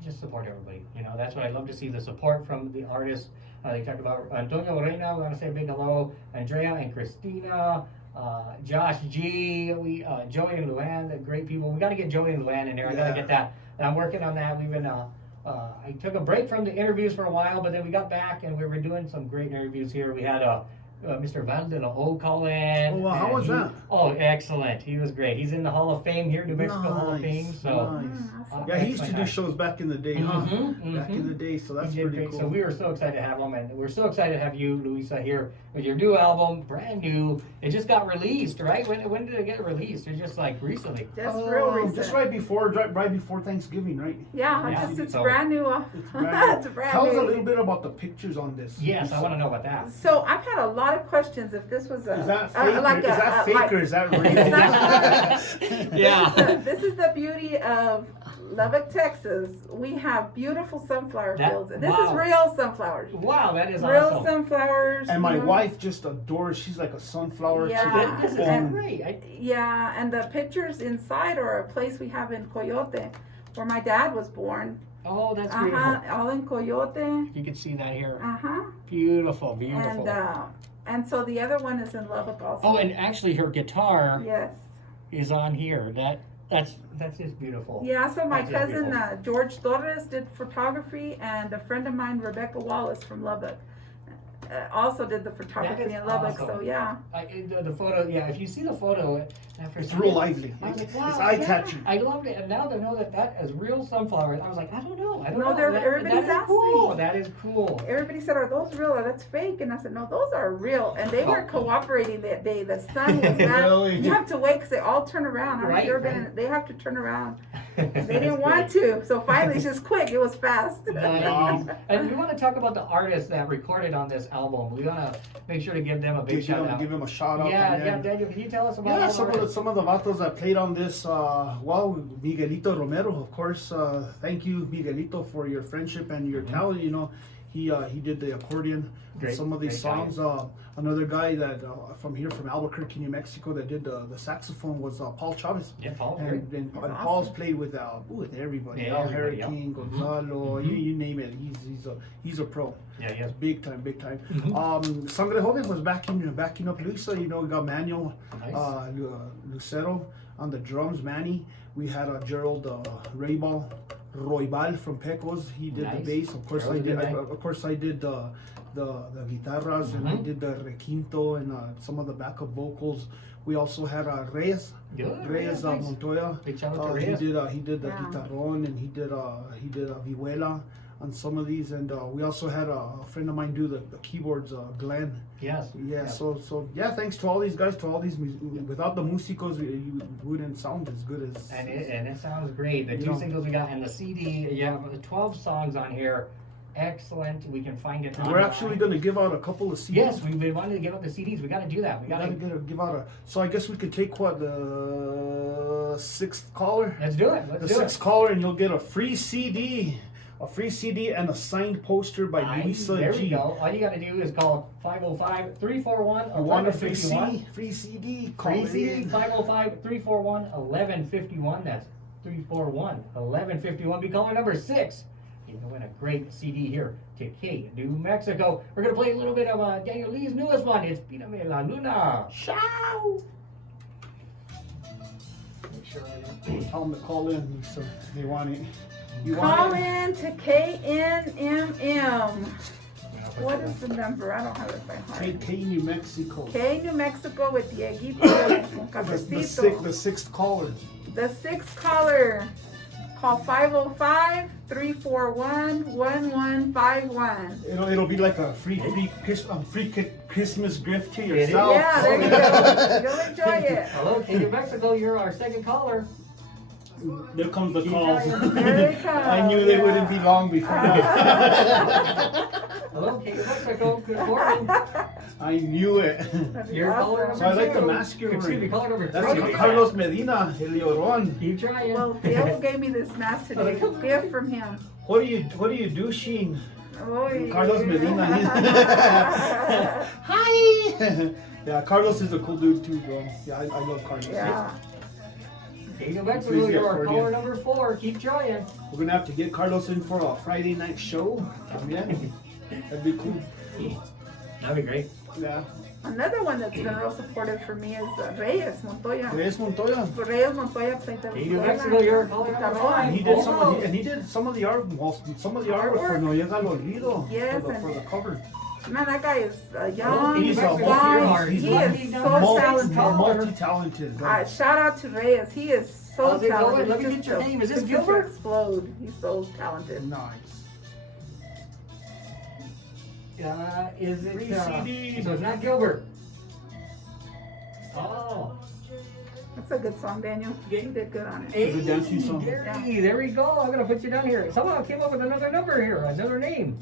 just support everybody. You know, that's what I love to see, the support from the artists. They talked about Antonio Reina. We want to say a big hello. Andrea and Christina, Josh G, Joey and Luann, the great people. We got to get Joey and Luann in there. I got to get that. And I'm working on that. We've been. I took a break from the interviews for a while, but then we got back and we were doing some great interviews here. We had Mr. Valdeno call in. Oh, wow, how was that? Oh, excellent. He was great. He's in the Hall of Fame here, New Mexico Hall of Fame. So. Nice. Awesome. Yeah, he used to do excellent. shows back in the day, huh? Mhm, Back in mhm. the day, so that's He did pretty great. cool. So we were so excited to have him, and we're so excited to have you, Luisa, here with your new album, brand new. It just got released, right? When did it get released? It's just like recently. Just real recent. Just right before Thanksgiving, right? Yeah, Yeah. it's So- brand new. It's brand It's new. brand Tell us a new. little bit about the pictures on this. Yes, I want to know about that. So I've had a lot of questions. If this was a Is that fake, or is that real? It's not- Yeah. This is the beauty of Lubbock, Texas. We have beautiful sunflower That- fields. This wow. is real sunflowers. Wow, that is Real awesome. sunflowers. And my you know. wife just adores. She's like a sunflower. Yeah. This is And- great. Yeah, and the pictures inside are a place we have in Coyote, where my dad was born. Oh, that's Uh beautiful. huh. All in Coyote. You can see that here. Uh huh. Beautiful, beautiful. And so the other one is in Lubbock also. Oh, and actually, her guitar Yes. is on here. That's just beautiful. Yeah, so my That's just cousin beautiful. George Torres did photography, and a friend of mine, Rebecca Wallace from Lubbock, also did the photography is in Lubbock. awesome. So yeah, The photo, yeah. If you see the photo, after It's real lively. I was like, It's wow, eye-catching. yeah, I loved it, and now to know that is real sunflowers, I was like, I don't know. No, they're- everybody's that is cool. asking. That is cool. everybody said, "Are those real? Or that's fake?" And I said, "No, those are real." And they weren't Oh. cooperating that day. The sun was bad. Really? You have to wait because they all turn around. I'm Right, sure right. they have to turn around. They didn't want to, so finally it's just quick. It was fast. Nice. And we want to talk about the artists that recorded on this album. We want to make sure to give them a big shout out. Give him a shout out. Yeah, and yeah, then- Daniel, can you tell us about Yeah, all the some of the vatos that played on this, well, Miguelito Romero, of course. Thank you, Miguelito, for your friendship and your talent. You know, he did the accordion on Great, some of these great songs. Another guy that from here, from Albuquerque, New Mexico, that did the saxophone was Paul Chavez. Yeah, Paul. And Awesome. Paul's played with everybody. Yeah, Al everybody, Hurricane, yeah. Gonzalo, Mhm. you name it. He's a pro. Yeah, yes. Big time, big time. Mhm. Sangre Joven was backing up Luisa. You know, we got Manuel Nice. Lucero on the drums, Manny. We had Gerald Roybal from Pecos. He did Nice. the bass. Of course, Gerald's I did. a good guy. Of course, I did the guitarras, and I Mhm. did the requinto and some of the backup vocals. We also had Reyes Good. Reyes nice. Montoya. Big shout out to He Reyes. did the Yeah. guitarron, and he did vihuela on some of these, and we also had a friend of mine do the keyboards, Glenn. Yes. Yeah, so yeah, thanks to all these guys, to all these without the musicos, you wouldn't sound as good as. And it sounds great. The You two know. singles we got and the CD, you have 12 songs on here. Excellent. We can find it. We're online. actually gonna give out a couple of CDs. Yes, we've been wanting to give up the CDs. We got to do that. We We got gotta to. give out a. So I guess we could take the sixth caller. Let's do it. The Let's do sixth it. caller, and you'll get a free CD a free CD, and a signed poster by Luisa There G. we go. All you got to do is call 505-341-1151. You want a free CD? Call Free it CD, in. 505-341-1151. That's 341-1151. Be caller number 6. You can win a great CD here to K, New Mexico. We're going to play a little bit of Daniel Lee's newest one. It's Pírame la Luna. Ciao. Make sure I don't. Tell them to call in, Lisa. They want it. You Call want it? in to KNMM. What is the number? I don't have it by heart. K, New Mexico. K, New Mexico with Dieguito con The cafecito. sixth caller. The 6th caller. Call 505-341-1151. It'll be like a free Christmas gift to yourself. Yeah, there you go. You'll enjoy it. Hello, K, New Mexico. You're our second caller. There comes the Keep calls. trying. There it comes. I knew they wouldn't be long before that. Hello, K, New Mexico. Good morning. I knew it. You're caller number So I like the 2. mask you're Excuse me, wearing. caller number That's 3. Carlos Medina, El Llorón. Keep trying. Well, Diego gave me this mask today. It's a gift from him. What do you do, Sheen? Oy. Carlos Medina. Hi. Yeah, Carlos is a cool dude too, bro. Yeah, I love Carlos. Yeah. K, New Mexico. Please get You're our accordion. caller number 4. Keep trying. We're gonna have to get Carlos in for a Friday night show. Yeah, that'd be cool. That'd be great. Yeah. Another one that's been real supportive for me is Reyes Montoya. Reyes Montoya. Reyes Montoya played the K, New Mexico. You're our caller number 5. And he did some of the art, some of the artwork for No Llega al Olvido. Yes, for the cover. Man, that guy is young, He's young. a- He he's is so multi-talented. talented. Multi-talented. Shout out to Reyes. He is so How's it going? talented. Let me He's get your just name. Is this just Gilbert? Explode. He's so talented. Nice. Is it? Free CD. So it's not Gilbert. Oh. That's a good song, Daniel. You did good on it. Hey, good dancing song. Gary, there we go. I'm gonna put you down here. Someone came up with another number here, another name.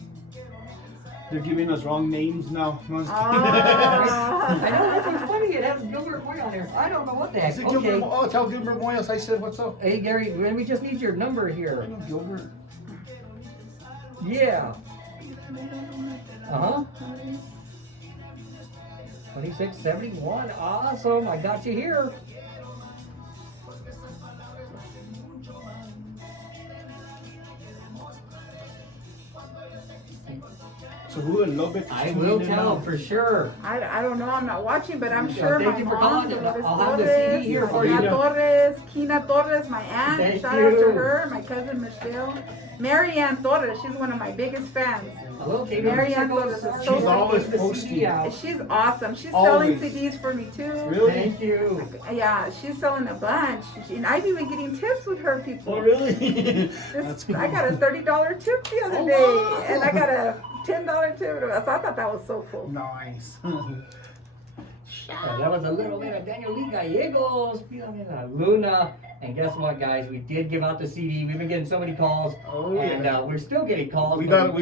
They're giving us wrong names now. I know Ah. that's what's funny. It has Gilbert Boy on here. I don't know what the heck. Is it Gilbert? Okay. Oh, tell Gilbert Moyes I said what's up. Hey Gary, we just need your number here. Gilbert. Yeah. Uh huh. 2671. Awesome. I got you here. So who in Lubbock? I will tell for sure. I don't know. I'm not watching, but I'm Yeah, sure thank my you for mom, calling. Dolores I'll have the Torres, CD here for Kina you. Torres, Kina Torres, my aunt. Thank Shout out to you. her. My cousin Michelle. Mary Ann Torres. She's one of my biggest fans. Hello, Kate. Mary Ann Torres is so She's always the posting. CD out. She's awesome. She's Always. selling CDs for me too. Really? Thank you. Yeah, she's selling a bunch. And I'm even getting tips with her, people. Oh, really? This, I got a $30 tip the other Oh, day, wow. and I got a $10 tip. So I thought that was so cool. Nice. And that was a little bit of Daniel Lee Gallegos, Pírame la Luna. And guess what, guys? We did give out the CD. We've been getting so many calls, Oh, and we're still getting calls. we but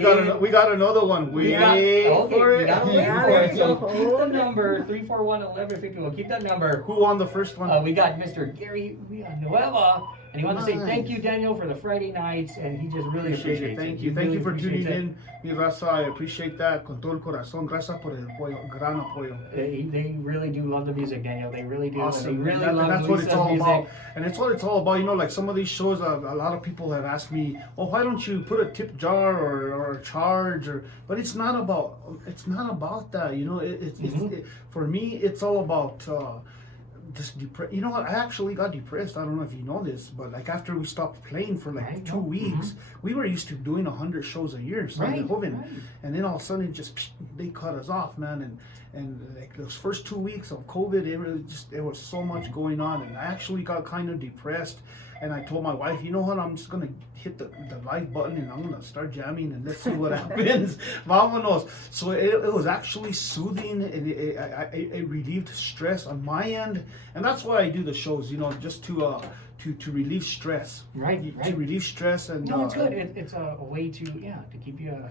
got another one. Wait okay, for we it. got to wait Yeah, for there it. you So go. keep the number 341-1151. We'll keep that number. Who won the first one? We got Mr. Gary Villanueva, and he wants to say thank you, Daniel, for the Friday nights, and he just really appreciates it. Thank He you. Thank really you for appreciates tuning it. in. Mi raza, I appreciate that con todo el corazón. Gracias por el apoyo, gran apoyo. They really do love the music, Daniel. They really do. Awesome. And they really And love that's what it's Luisa's all music. about. And it's what it's all about. You know, like some of these shows, a lot of people have asked me, well, why don't you put a tip jar or a charge? But it's not about that. You know, it's for me, it's all about just you know what? I actually got depressed. I don't know if you know this, but like after we stopped playing for like Right, 2 no. weeks, we were used to doing 100 shows a year, Sangre Right, Joven. right. And then all of a sudden, they cut us off, man. And like those first 2 weeks of COVID, there was so much going on, and I actually got kind of depressed. And I told my wife, you know what? I'm just gonna hit the live button and I'm gonna start jamming and let's see what happens. Vámonos. So it was actually soothing, and it relieved stress on my end, and that's why I do the shows. You know, just to to relieve stress. Right. To relieve stress and No, it's good. It's a way to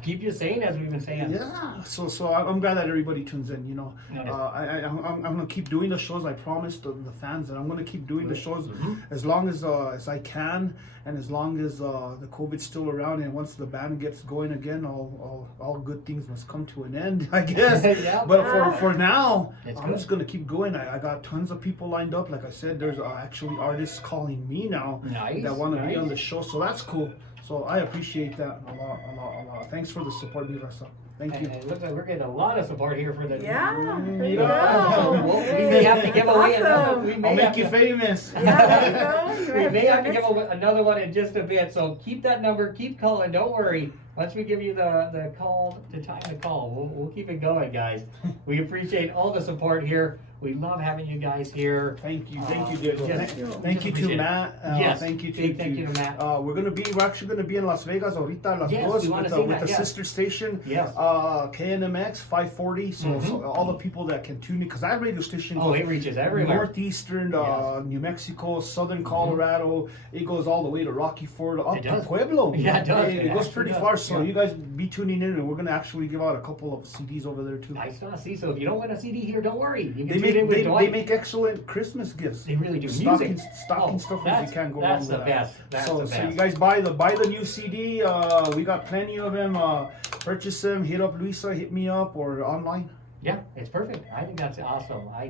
keep you sane, as we've been saying. Yeah. So I'm glad that everybody tunes in. You know, I'm gonna keep doing the shows. I promised the fans that I'm gonna keep doing the shows as long as I can, and as long as the COVID's still around. And once the band gets going again, all good things must come to an end, I guess. Yeah. But for now, It's I'm good. just gonna keep going. I got tons of people lined up. Like I said, there's actually artists calling me now that want to be on the show. So that's cool. So I appreciate that a lot. Thanks for the support, Mirasa. Thank you. And it looks like we're getting a lot of support here for the. Yeah, there you Yeah. So go. we may have to give away another. Awesome. We may I'll have make you to- famous. Yeah, there you go. We may have to give away another one in just a bit, so keep that number, keep calling, don't worry. Once we give you the call, the time to call, we'll keep it going, guys. We appreciate all the support here. We love having you guys here. Thank you, Diego. Yes. Thank you to Appreciate it. Matt. Yes, Thank you big thank you to Matt. We're actually gonna be in Las Vegas ahorita las Yes, dos we wanna with, see with that, the yes. sister station. Yes. KNMX 540. So all the people that can tune in, because that radio station Oh, goes it reaches everywhere. northeastern Yes. New Mexico, southern Colorado. It goes all the way to Rocky Ford, up It to does. Pueblo. Yeah, it does. It It goes actually pretty does. far. So Yeah. you guys be tuning in, and we're gonna actually give out a couple of CDs over there too. Nice to see. So if you don't win a CD here, don't worry. You can They tune make in with they Dwight. make excellent Christmas gifts. They really do. Stocking Music. stuffers, you that's- can't go that's wrong the with that. best. That's so, the so you best. guys buy the new CD. We got plenty of them. Purchase them. Hit up Luisa. Hit me up or online. Yeah, it's perfect. I think that's awesome. I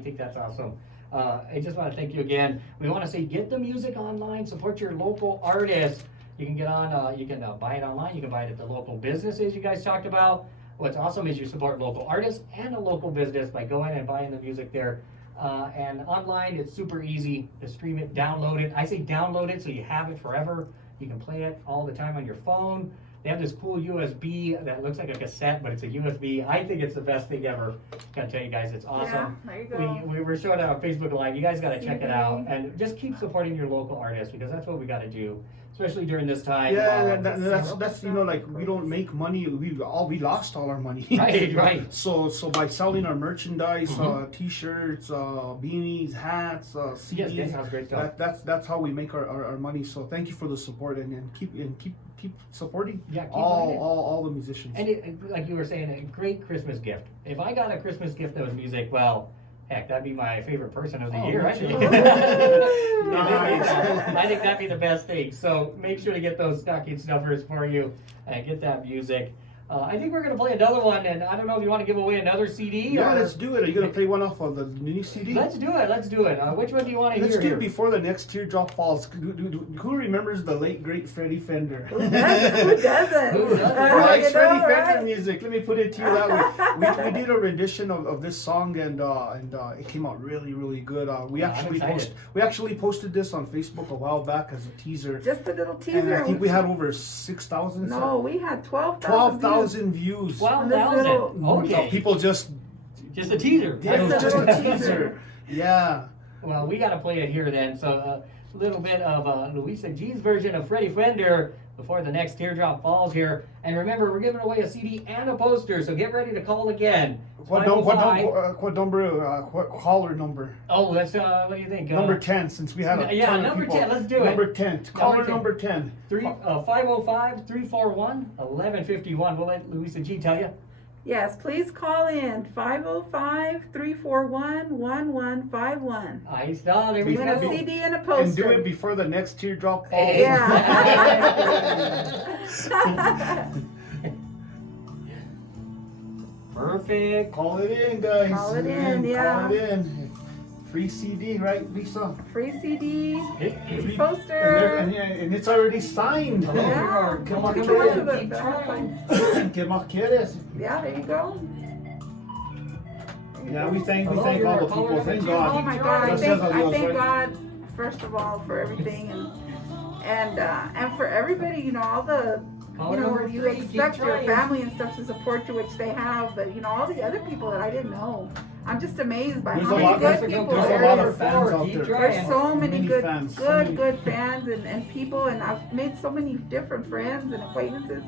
just want to thank you again. We want to say get the music online, support your local artists. You can get on, you can buy it online, you can buy it at the local businesses you guys talked about. What's awesome is you support local artists and a local business by going and buying the music there. And online, it's super easy to stream it, download it. I say download it so you have it forever. You can play it all the time on your phone. They have this cool USB that looks like a cassette, but it's a USB. I think it's the best thing ever. Gotta tell you guys, it's awesome. Yeah, there you go. We were showing it on Facebook Live. You guys gotta check it out. Mhm. And just keep supporting your local artists because that's what we gotta do, especially during this time. Yeah, that's like we don't make money. We lost all our money. Right. So by selling our merchandise, T-shirts, beanies, hats, CDs. Yes, that sounds great stuff. That's how we make our money. So thank you for the support and keep supporting Yeah, keep doing it. all the musicians. And like you were saying, a great Christmas gift. If I got a Christmas gift that was music, well, heck, that'd be my favorite person of the year. me I think. too. Nice. I think that'd be the best thing. So make sure to get those stocking stuffers for you and get that music. I think we're going to play another one, and I don't know if you want to give away another CD. Yeah, or... let's do it. Are you gonna play one off of the new CD? Let's do it. Which one do you want to Let's hear do here? it before the next teardrop falls. Who remembers the late great Freddie Fender? Who doesn't? Who doesn't? Who likes You know, Freddie Fender right? music? Let me put it to you that way. We did a rendition of this song and it came out really good. We Yeah, I'm actually posted this on Facebook a while back as a teaser. Just a little teaser. And I think we had over 6,000. No, we had 12,000. 12,000 views. 12,000. Okay. People just Just a teaser. yeah, it was just a teaser. Yeah. Well, we got to play it here then. So a little bit of Luisa G's version of Freddie Fender before the next teardrop falls here. And remember, we're giving away a CD and a poster, so get ready to call again. What caller number? Oh, that's what do you think? Number 10, since we had a Yeah, ton of number people. 10, let's do it. Number 10. Caller 10. number 10. 505-341-1151. We'll let Luisa G tell you. Yes, please call in 505-341-1151. I saw there we Win a go. CD and a And poster. do it before the next teardrop falls. Yeah. Perfect. Call it in, guys. Call it in, yeah. Call it in. Free CD, right, Lisa? Free CD, Free- poster. And it's already signed. Oh, Yeah. here, come on, Keep come track on. of it. Keep trying. ¿Qué más quieres? Yeah, there you go. Yeah, we thank Hello, all the you're people. caller Thank number two. Oh God. my God! Gracias a I Dios, thank right? God first of all for everything and for everybody. You know, all the Caller you know number you 3, keep expect your trying. family and stuff to support you, which they have. But you know, all the other people that I didn't know. I'm just amazed by There's how a many lot- good there's a people There's a there lot is. of fans out Keep there. trying. There's so many good, fans. good fans and people, and I've made so many different friends and acquaintances.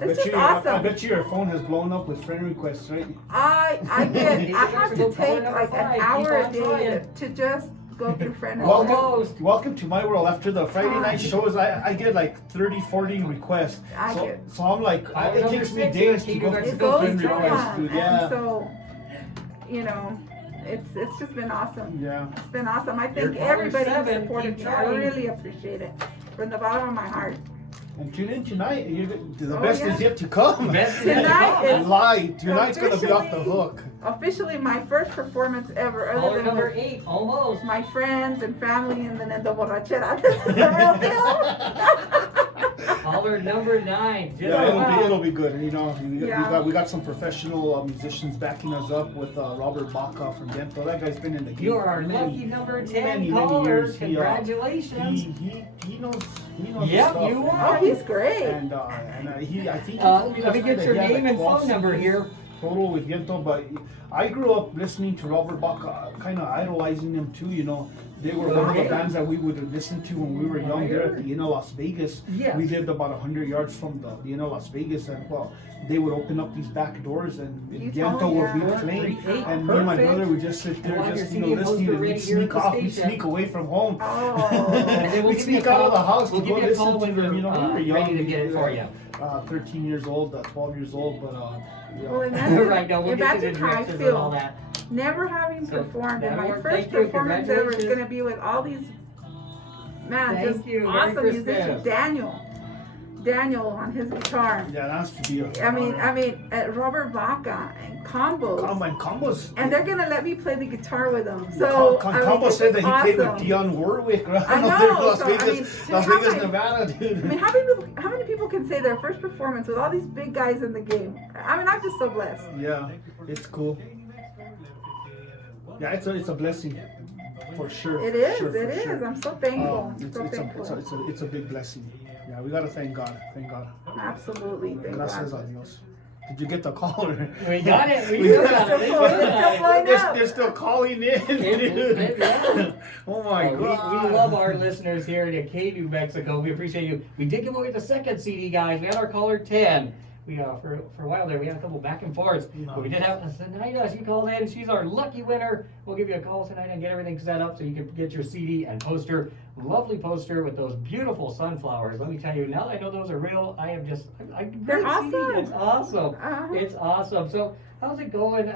I It's just I awesome. bet you your phone has blown up with friend requests, right? I have You to guys are take calling number like an 5. hour Keep a on day trying. to just go through friend Welcome to my world. After the Friday night shows, I get like 30, 40 requests. So I'm like, it takes me days to go through friend requests, dude. Yeah. And so, you know, it's just been awesome. Yeah. It's been awesome. I thank everybody who supported me. I really appreciate it from the bottom of my heart. And tune in tonight. The best is yet to come. Tonight's gonna be off the hook. Officially, my first performance ever, other than number 8, almost. My friends and family, and then the borrachera. This is the real deal. Caller number 9. Yeah, it'll be good. You know, we got some professional musicians backing us up with Robert Baca from Dento. That guy's been in the game. You are lucky number 10 caller. Congratulations. He knows his yep, stuff. you are. Oh, he's great. And I think he told me let me get your name and phone number here. Total with Viento, but I grew up listening to Robert Baca, kind of idolizing them too. You know, they were one of the bands that we would listen to when we were young there at the Inn of Las Vegas. Yes. We lived about 100 yards from the Inn of Las Vegas, and they would open up these back doors, and Viento would be playing, and me and my brother would just sit there, listening, and we'd sneak off, we'd sneak away from home. Oh. And then we'd sneak out of the house to go listen to them. You know, we were young. Ready to get it for you. 13 years old, 12 years old, but well, imagine, right now, we'll get to the how I directions and all feel. that. Never having So, performed, and my thank first you, performance ever is congratulations. going to be with all these, Thank you, Merry awesome Christmas. musicians. Daniel on his guitar. yeah, that's to be I mean, Robert Baca and combos. And they're gonna let me play the guitar with them. So Combo said that he played with awesome. Dionne Warwick right I know, Las so, Vegas, I mean, Nevada, dude. I mean, how many people can say their first performance with all these big guys in the game? I mean, I'm just so blessed. Yeah, it's cool. Yeah, it's a blessing, for sure. It is. For It is. sure. I'm so thankful. So thankful. It's a big blessing. Yeah, we gotta thank God. Thank God. Absolutely. Thank Gracias God. a Dios. Did you get the caller? We got it. We got it. They're still calling in. Oh my God. We love our listeners here in K, New Mexico. We appreciate you. We did give away the second CD, guys. We had our caller 10. We for a while there, we had a couple back and forths. But we did have Zenaida. She called in. She's our lucky winner. We'll give you a call tonight and get everything set up so you can get your CD and poster. Lovely poster with those beautiful sunflowers. Let me tell you, now that I know those are real, They're awesome. It's awesome. Uh-huh. It's awesome. So how's it going?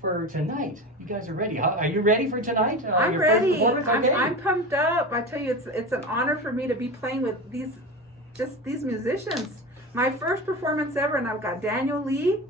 For tonight, you guys are ready. Are you ready for tonight? I'm your ready. First performance? Okay. I'm pumped up. I tell you, it's an honor for me to be playing with these musicians. My first performance ever, and I've got Daniel Lee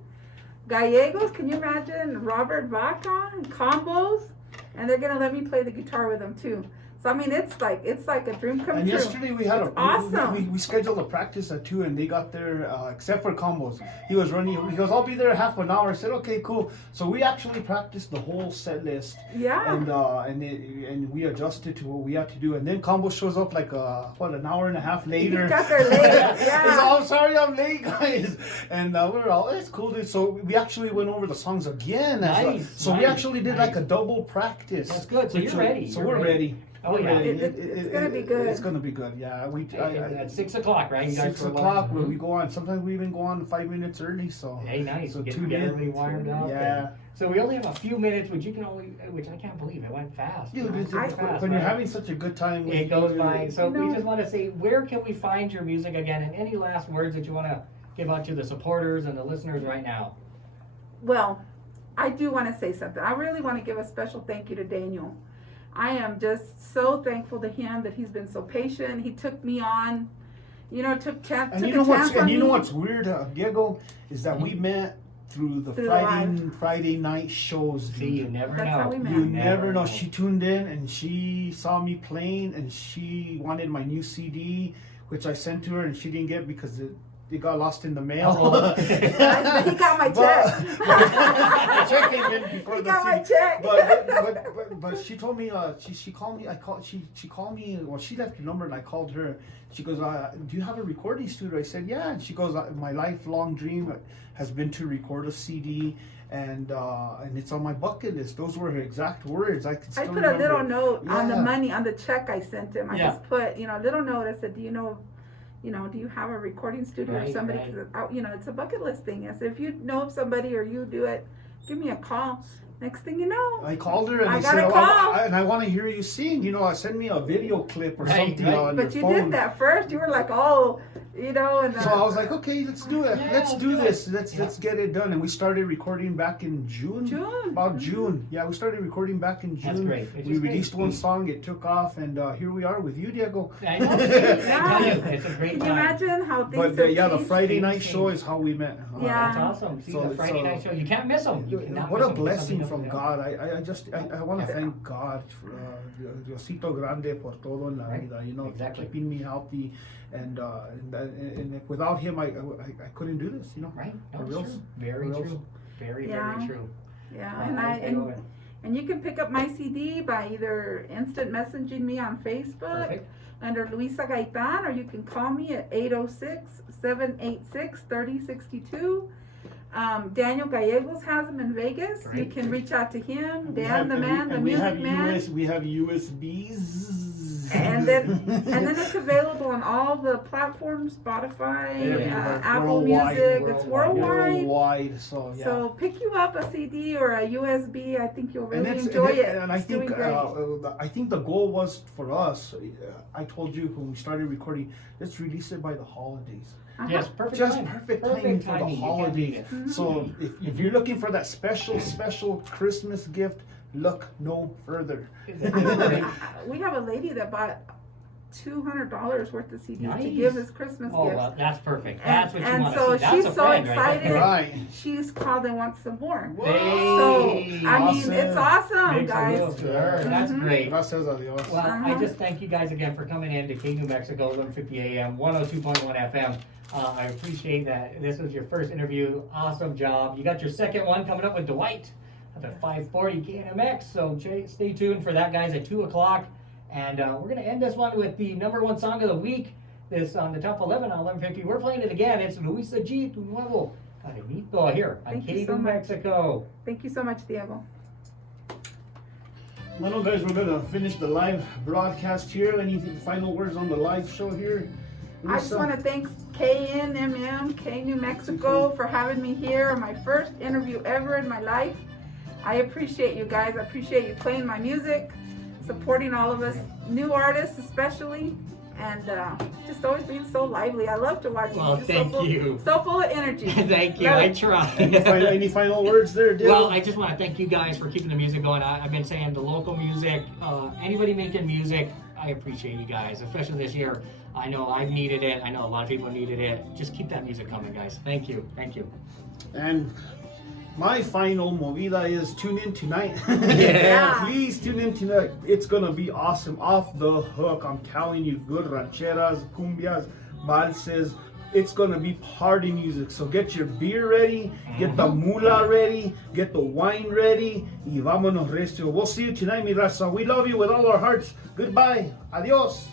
Gallegos. Can you imagine? Robert Baca and combos, and they're gonna let me play the guitar with them too. So I mean, it's like a dream come and true. yesterday we had awesome. We scheduled a practice at 2, and they got there except for combos. He was running. He goes, "I'll be there half an hour." I said, "Okay, cool." So we actually practiced the whole set list. Yeah. And we adjusted to what we had to do, and then combo shows up like an hour and a half later. He got there late. Yeah. He's all, "I'm sorry, I'm late, guys." And we're all, "It's cool, dude." So we actually went over the songs again. We actually did like a double practice. That's good. So you're ready. So we're ready. Oh yeah, it's gonna be good. It's gonna be good. Yeah, at 6 o'clock, right? You guys 6 o'clock where we go on. Sometimes we even go on 5 minutes early. So hey, nice. So get everybody wired up. Yeah. So we only have a few minutes, which I can't believe it went fast. Dude, when you're having such a good time, it goes by. So we just want to say, where can we find your music again? And any last words that you want to give out to the supporters and the listeners right now? Well, I do want to say something. I really want to give a special thank you to Daniel. I am just so thankful to him that he's been so patient. He took me on, took chance. And you know what's weird, Diego, is that we met through the Friday night shows. See, you never know. How we met. You never know. She tuned in and she saw me playing, and she wanted my new CD, which I sent to her, and she didn't get because it got lost in the mail. He got my check. The check came in before he the got CD. my check. But she told me she called me. She called me. Well, she left your number and I called her. She goes, "Do you have a recording studio?" I said, "Yeah." And she goes, "My lifelong dream has been to record a CD." And it's on my bucket list. Those were her exact words. I put a little note on the money on the check I sent him. I just put a little note. I said, "Do you have a recording studio or somebody?" Right. It's a bucket list thing. I said, if you know of somebody or you do it, give me a call. next thing you know, I called her and I I got said, a call. I want to hear you sing. You know, send me a video clip or Right, something right. on but you your phone. did that first. You were like, oh, you know, and So I was like, okay, let's do it. Yeah, let's do do it. this. Yeah. Let's get it done. And we started recording back in June. About June. Yeah, we started recording back in June. That's great. It's We just released great. one song. It took off, and here we are with you, Diego. I know. It's a great Can you time. imagine how things But have yeah, the changed? Friday night Changed. show is how we met. Yeah. That's awesome. See, So- the Friday so- night show. You can't miss them. You cannot What miss a 'em. blessing Something from else. God. I want to thank God for Diosito Grande por todo en la Right. vida. You know, Exactly. keeping me healthy, and without him, I couldn't do this. You know, Right? No, For it's reals. true. Very For reals. true. Very, Yeah. very true. Yeah, and you can pick up my CD by either instant messaging me on Facebook Perfect. under Luisa Gaitan, or you can call me at 806-786-3062. Daniel Gallegos has them in Vegas. You Great. can reach out to him. We Dan, have- the and man, the we music have man. we have USBs. And then it's available on all the platforms, Spotify, Everywhere. Apple Worldwide. Music. It's Worldwide. worldwide. Worldwide. So yeah. So pick you up a CD or a USB. I think you'll really it's- enjoy it. And I It's doing think great. I think the goal was for us. I told you when we started recording, let's release it by the holidays. Uh-huh. Yes, perfect Just time. perfect timing for the timing. You can't beat holidays. it. So if you're looking for that special Christmas gift, look no further. We have a lady that bought $200 worth of CDs to Nice. give as Christmas Oh, gifts. well, that's perfect. And- That's what you and want so to see. That's she's a so friend right excited. there. Right. She's called and wants some more. Hey. So I mean, it's awesome, Makes a guys. real turn. That's Mhm. great. Gracias a Dios. Well, I Uh-huh. just thank you guys again for coming in to K New Mexico, 1150 AM, 102.1 FM. I appreciate that. This was your first interview. Awesome job. You got your second one coming up with Dwight at 540 KNMX. So stay tuned for that, guys, at 2 o'clock. And we're going to end this one with the #1 song of the week. This on the top 11 on 1150. We're playing it again. It's Luisa G, Tu Nuevo Cadenito here on Thank you K so New much. Mexico. Thank you so much, Diego. Well, guys, we're gonna finish the live broadcast here. Any final words on the live show here? I just want to thank KNMM, K New Mexico, for having me here on my first interview ever in my life. I appreciate you guys. I appreciate you playing my music, supporting all of us, new artists especially, and just always being so lively. I love to watch you. Well, You're thank so full, you. So full of energy. Thank you. Love I it. try. Any final words there, Diego? Well, I just want to thank you guys for keeping the music going. I've been saying the local music, anybody making music, I appreciate you guys, especially this year. I know I've needed it. I know a lot of people needed it. Just keep that music coming, guys. Thank you. Thank you. And my final movida is tune in tonight. Yeah. Please tune in tonight. It's gonna be awesome. Off the hook. I'm telling you, good rancheras, cumbias, valses. It's gonna be party music. So get your beer ready, get the mula ready, get the wine ready, y vámonos recio. We'll see you tonight, mi raza. We love you with all our hearts. Goodbye. Adios.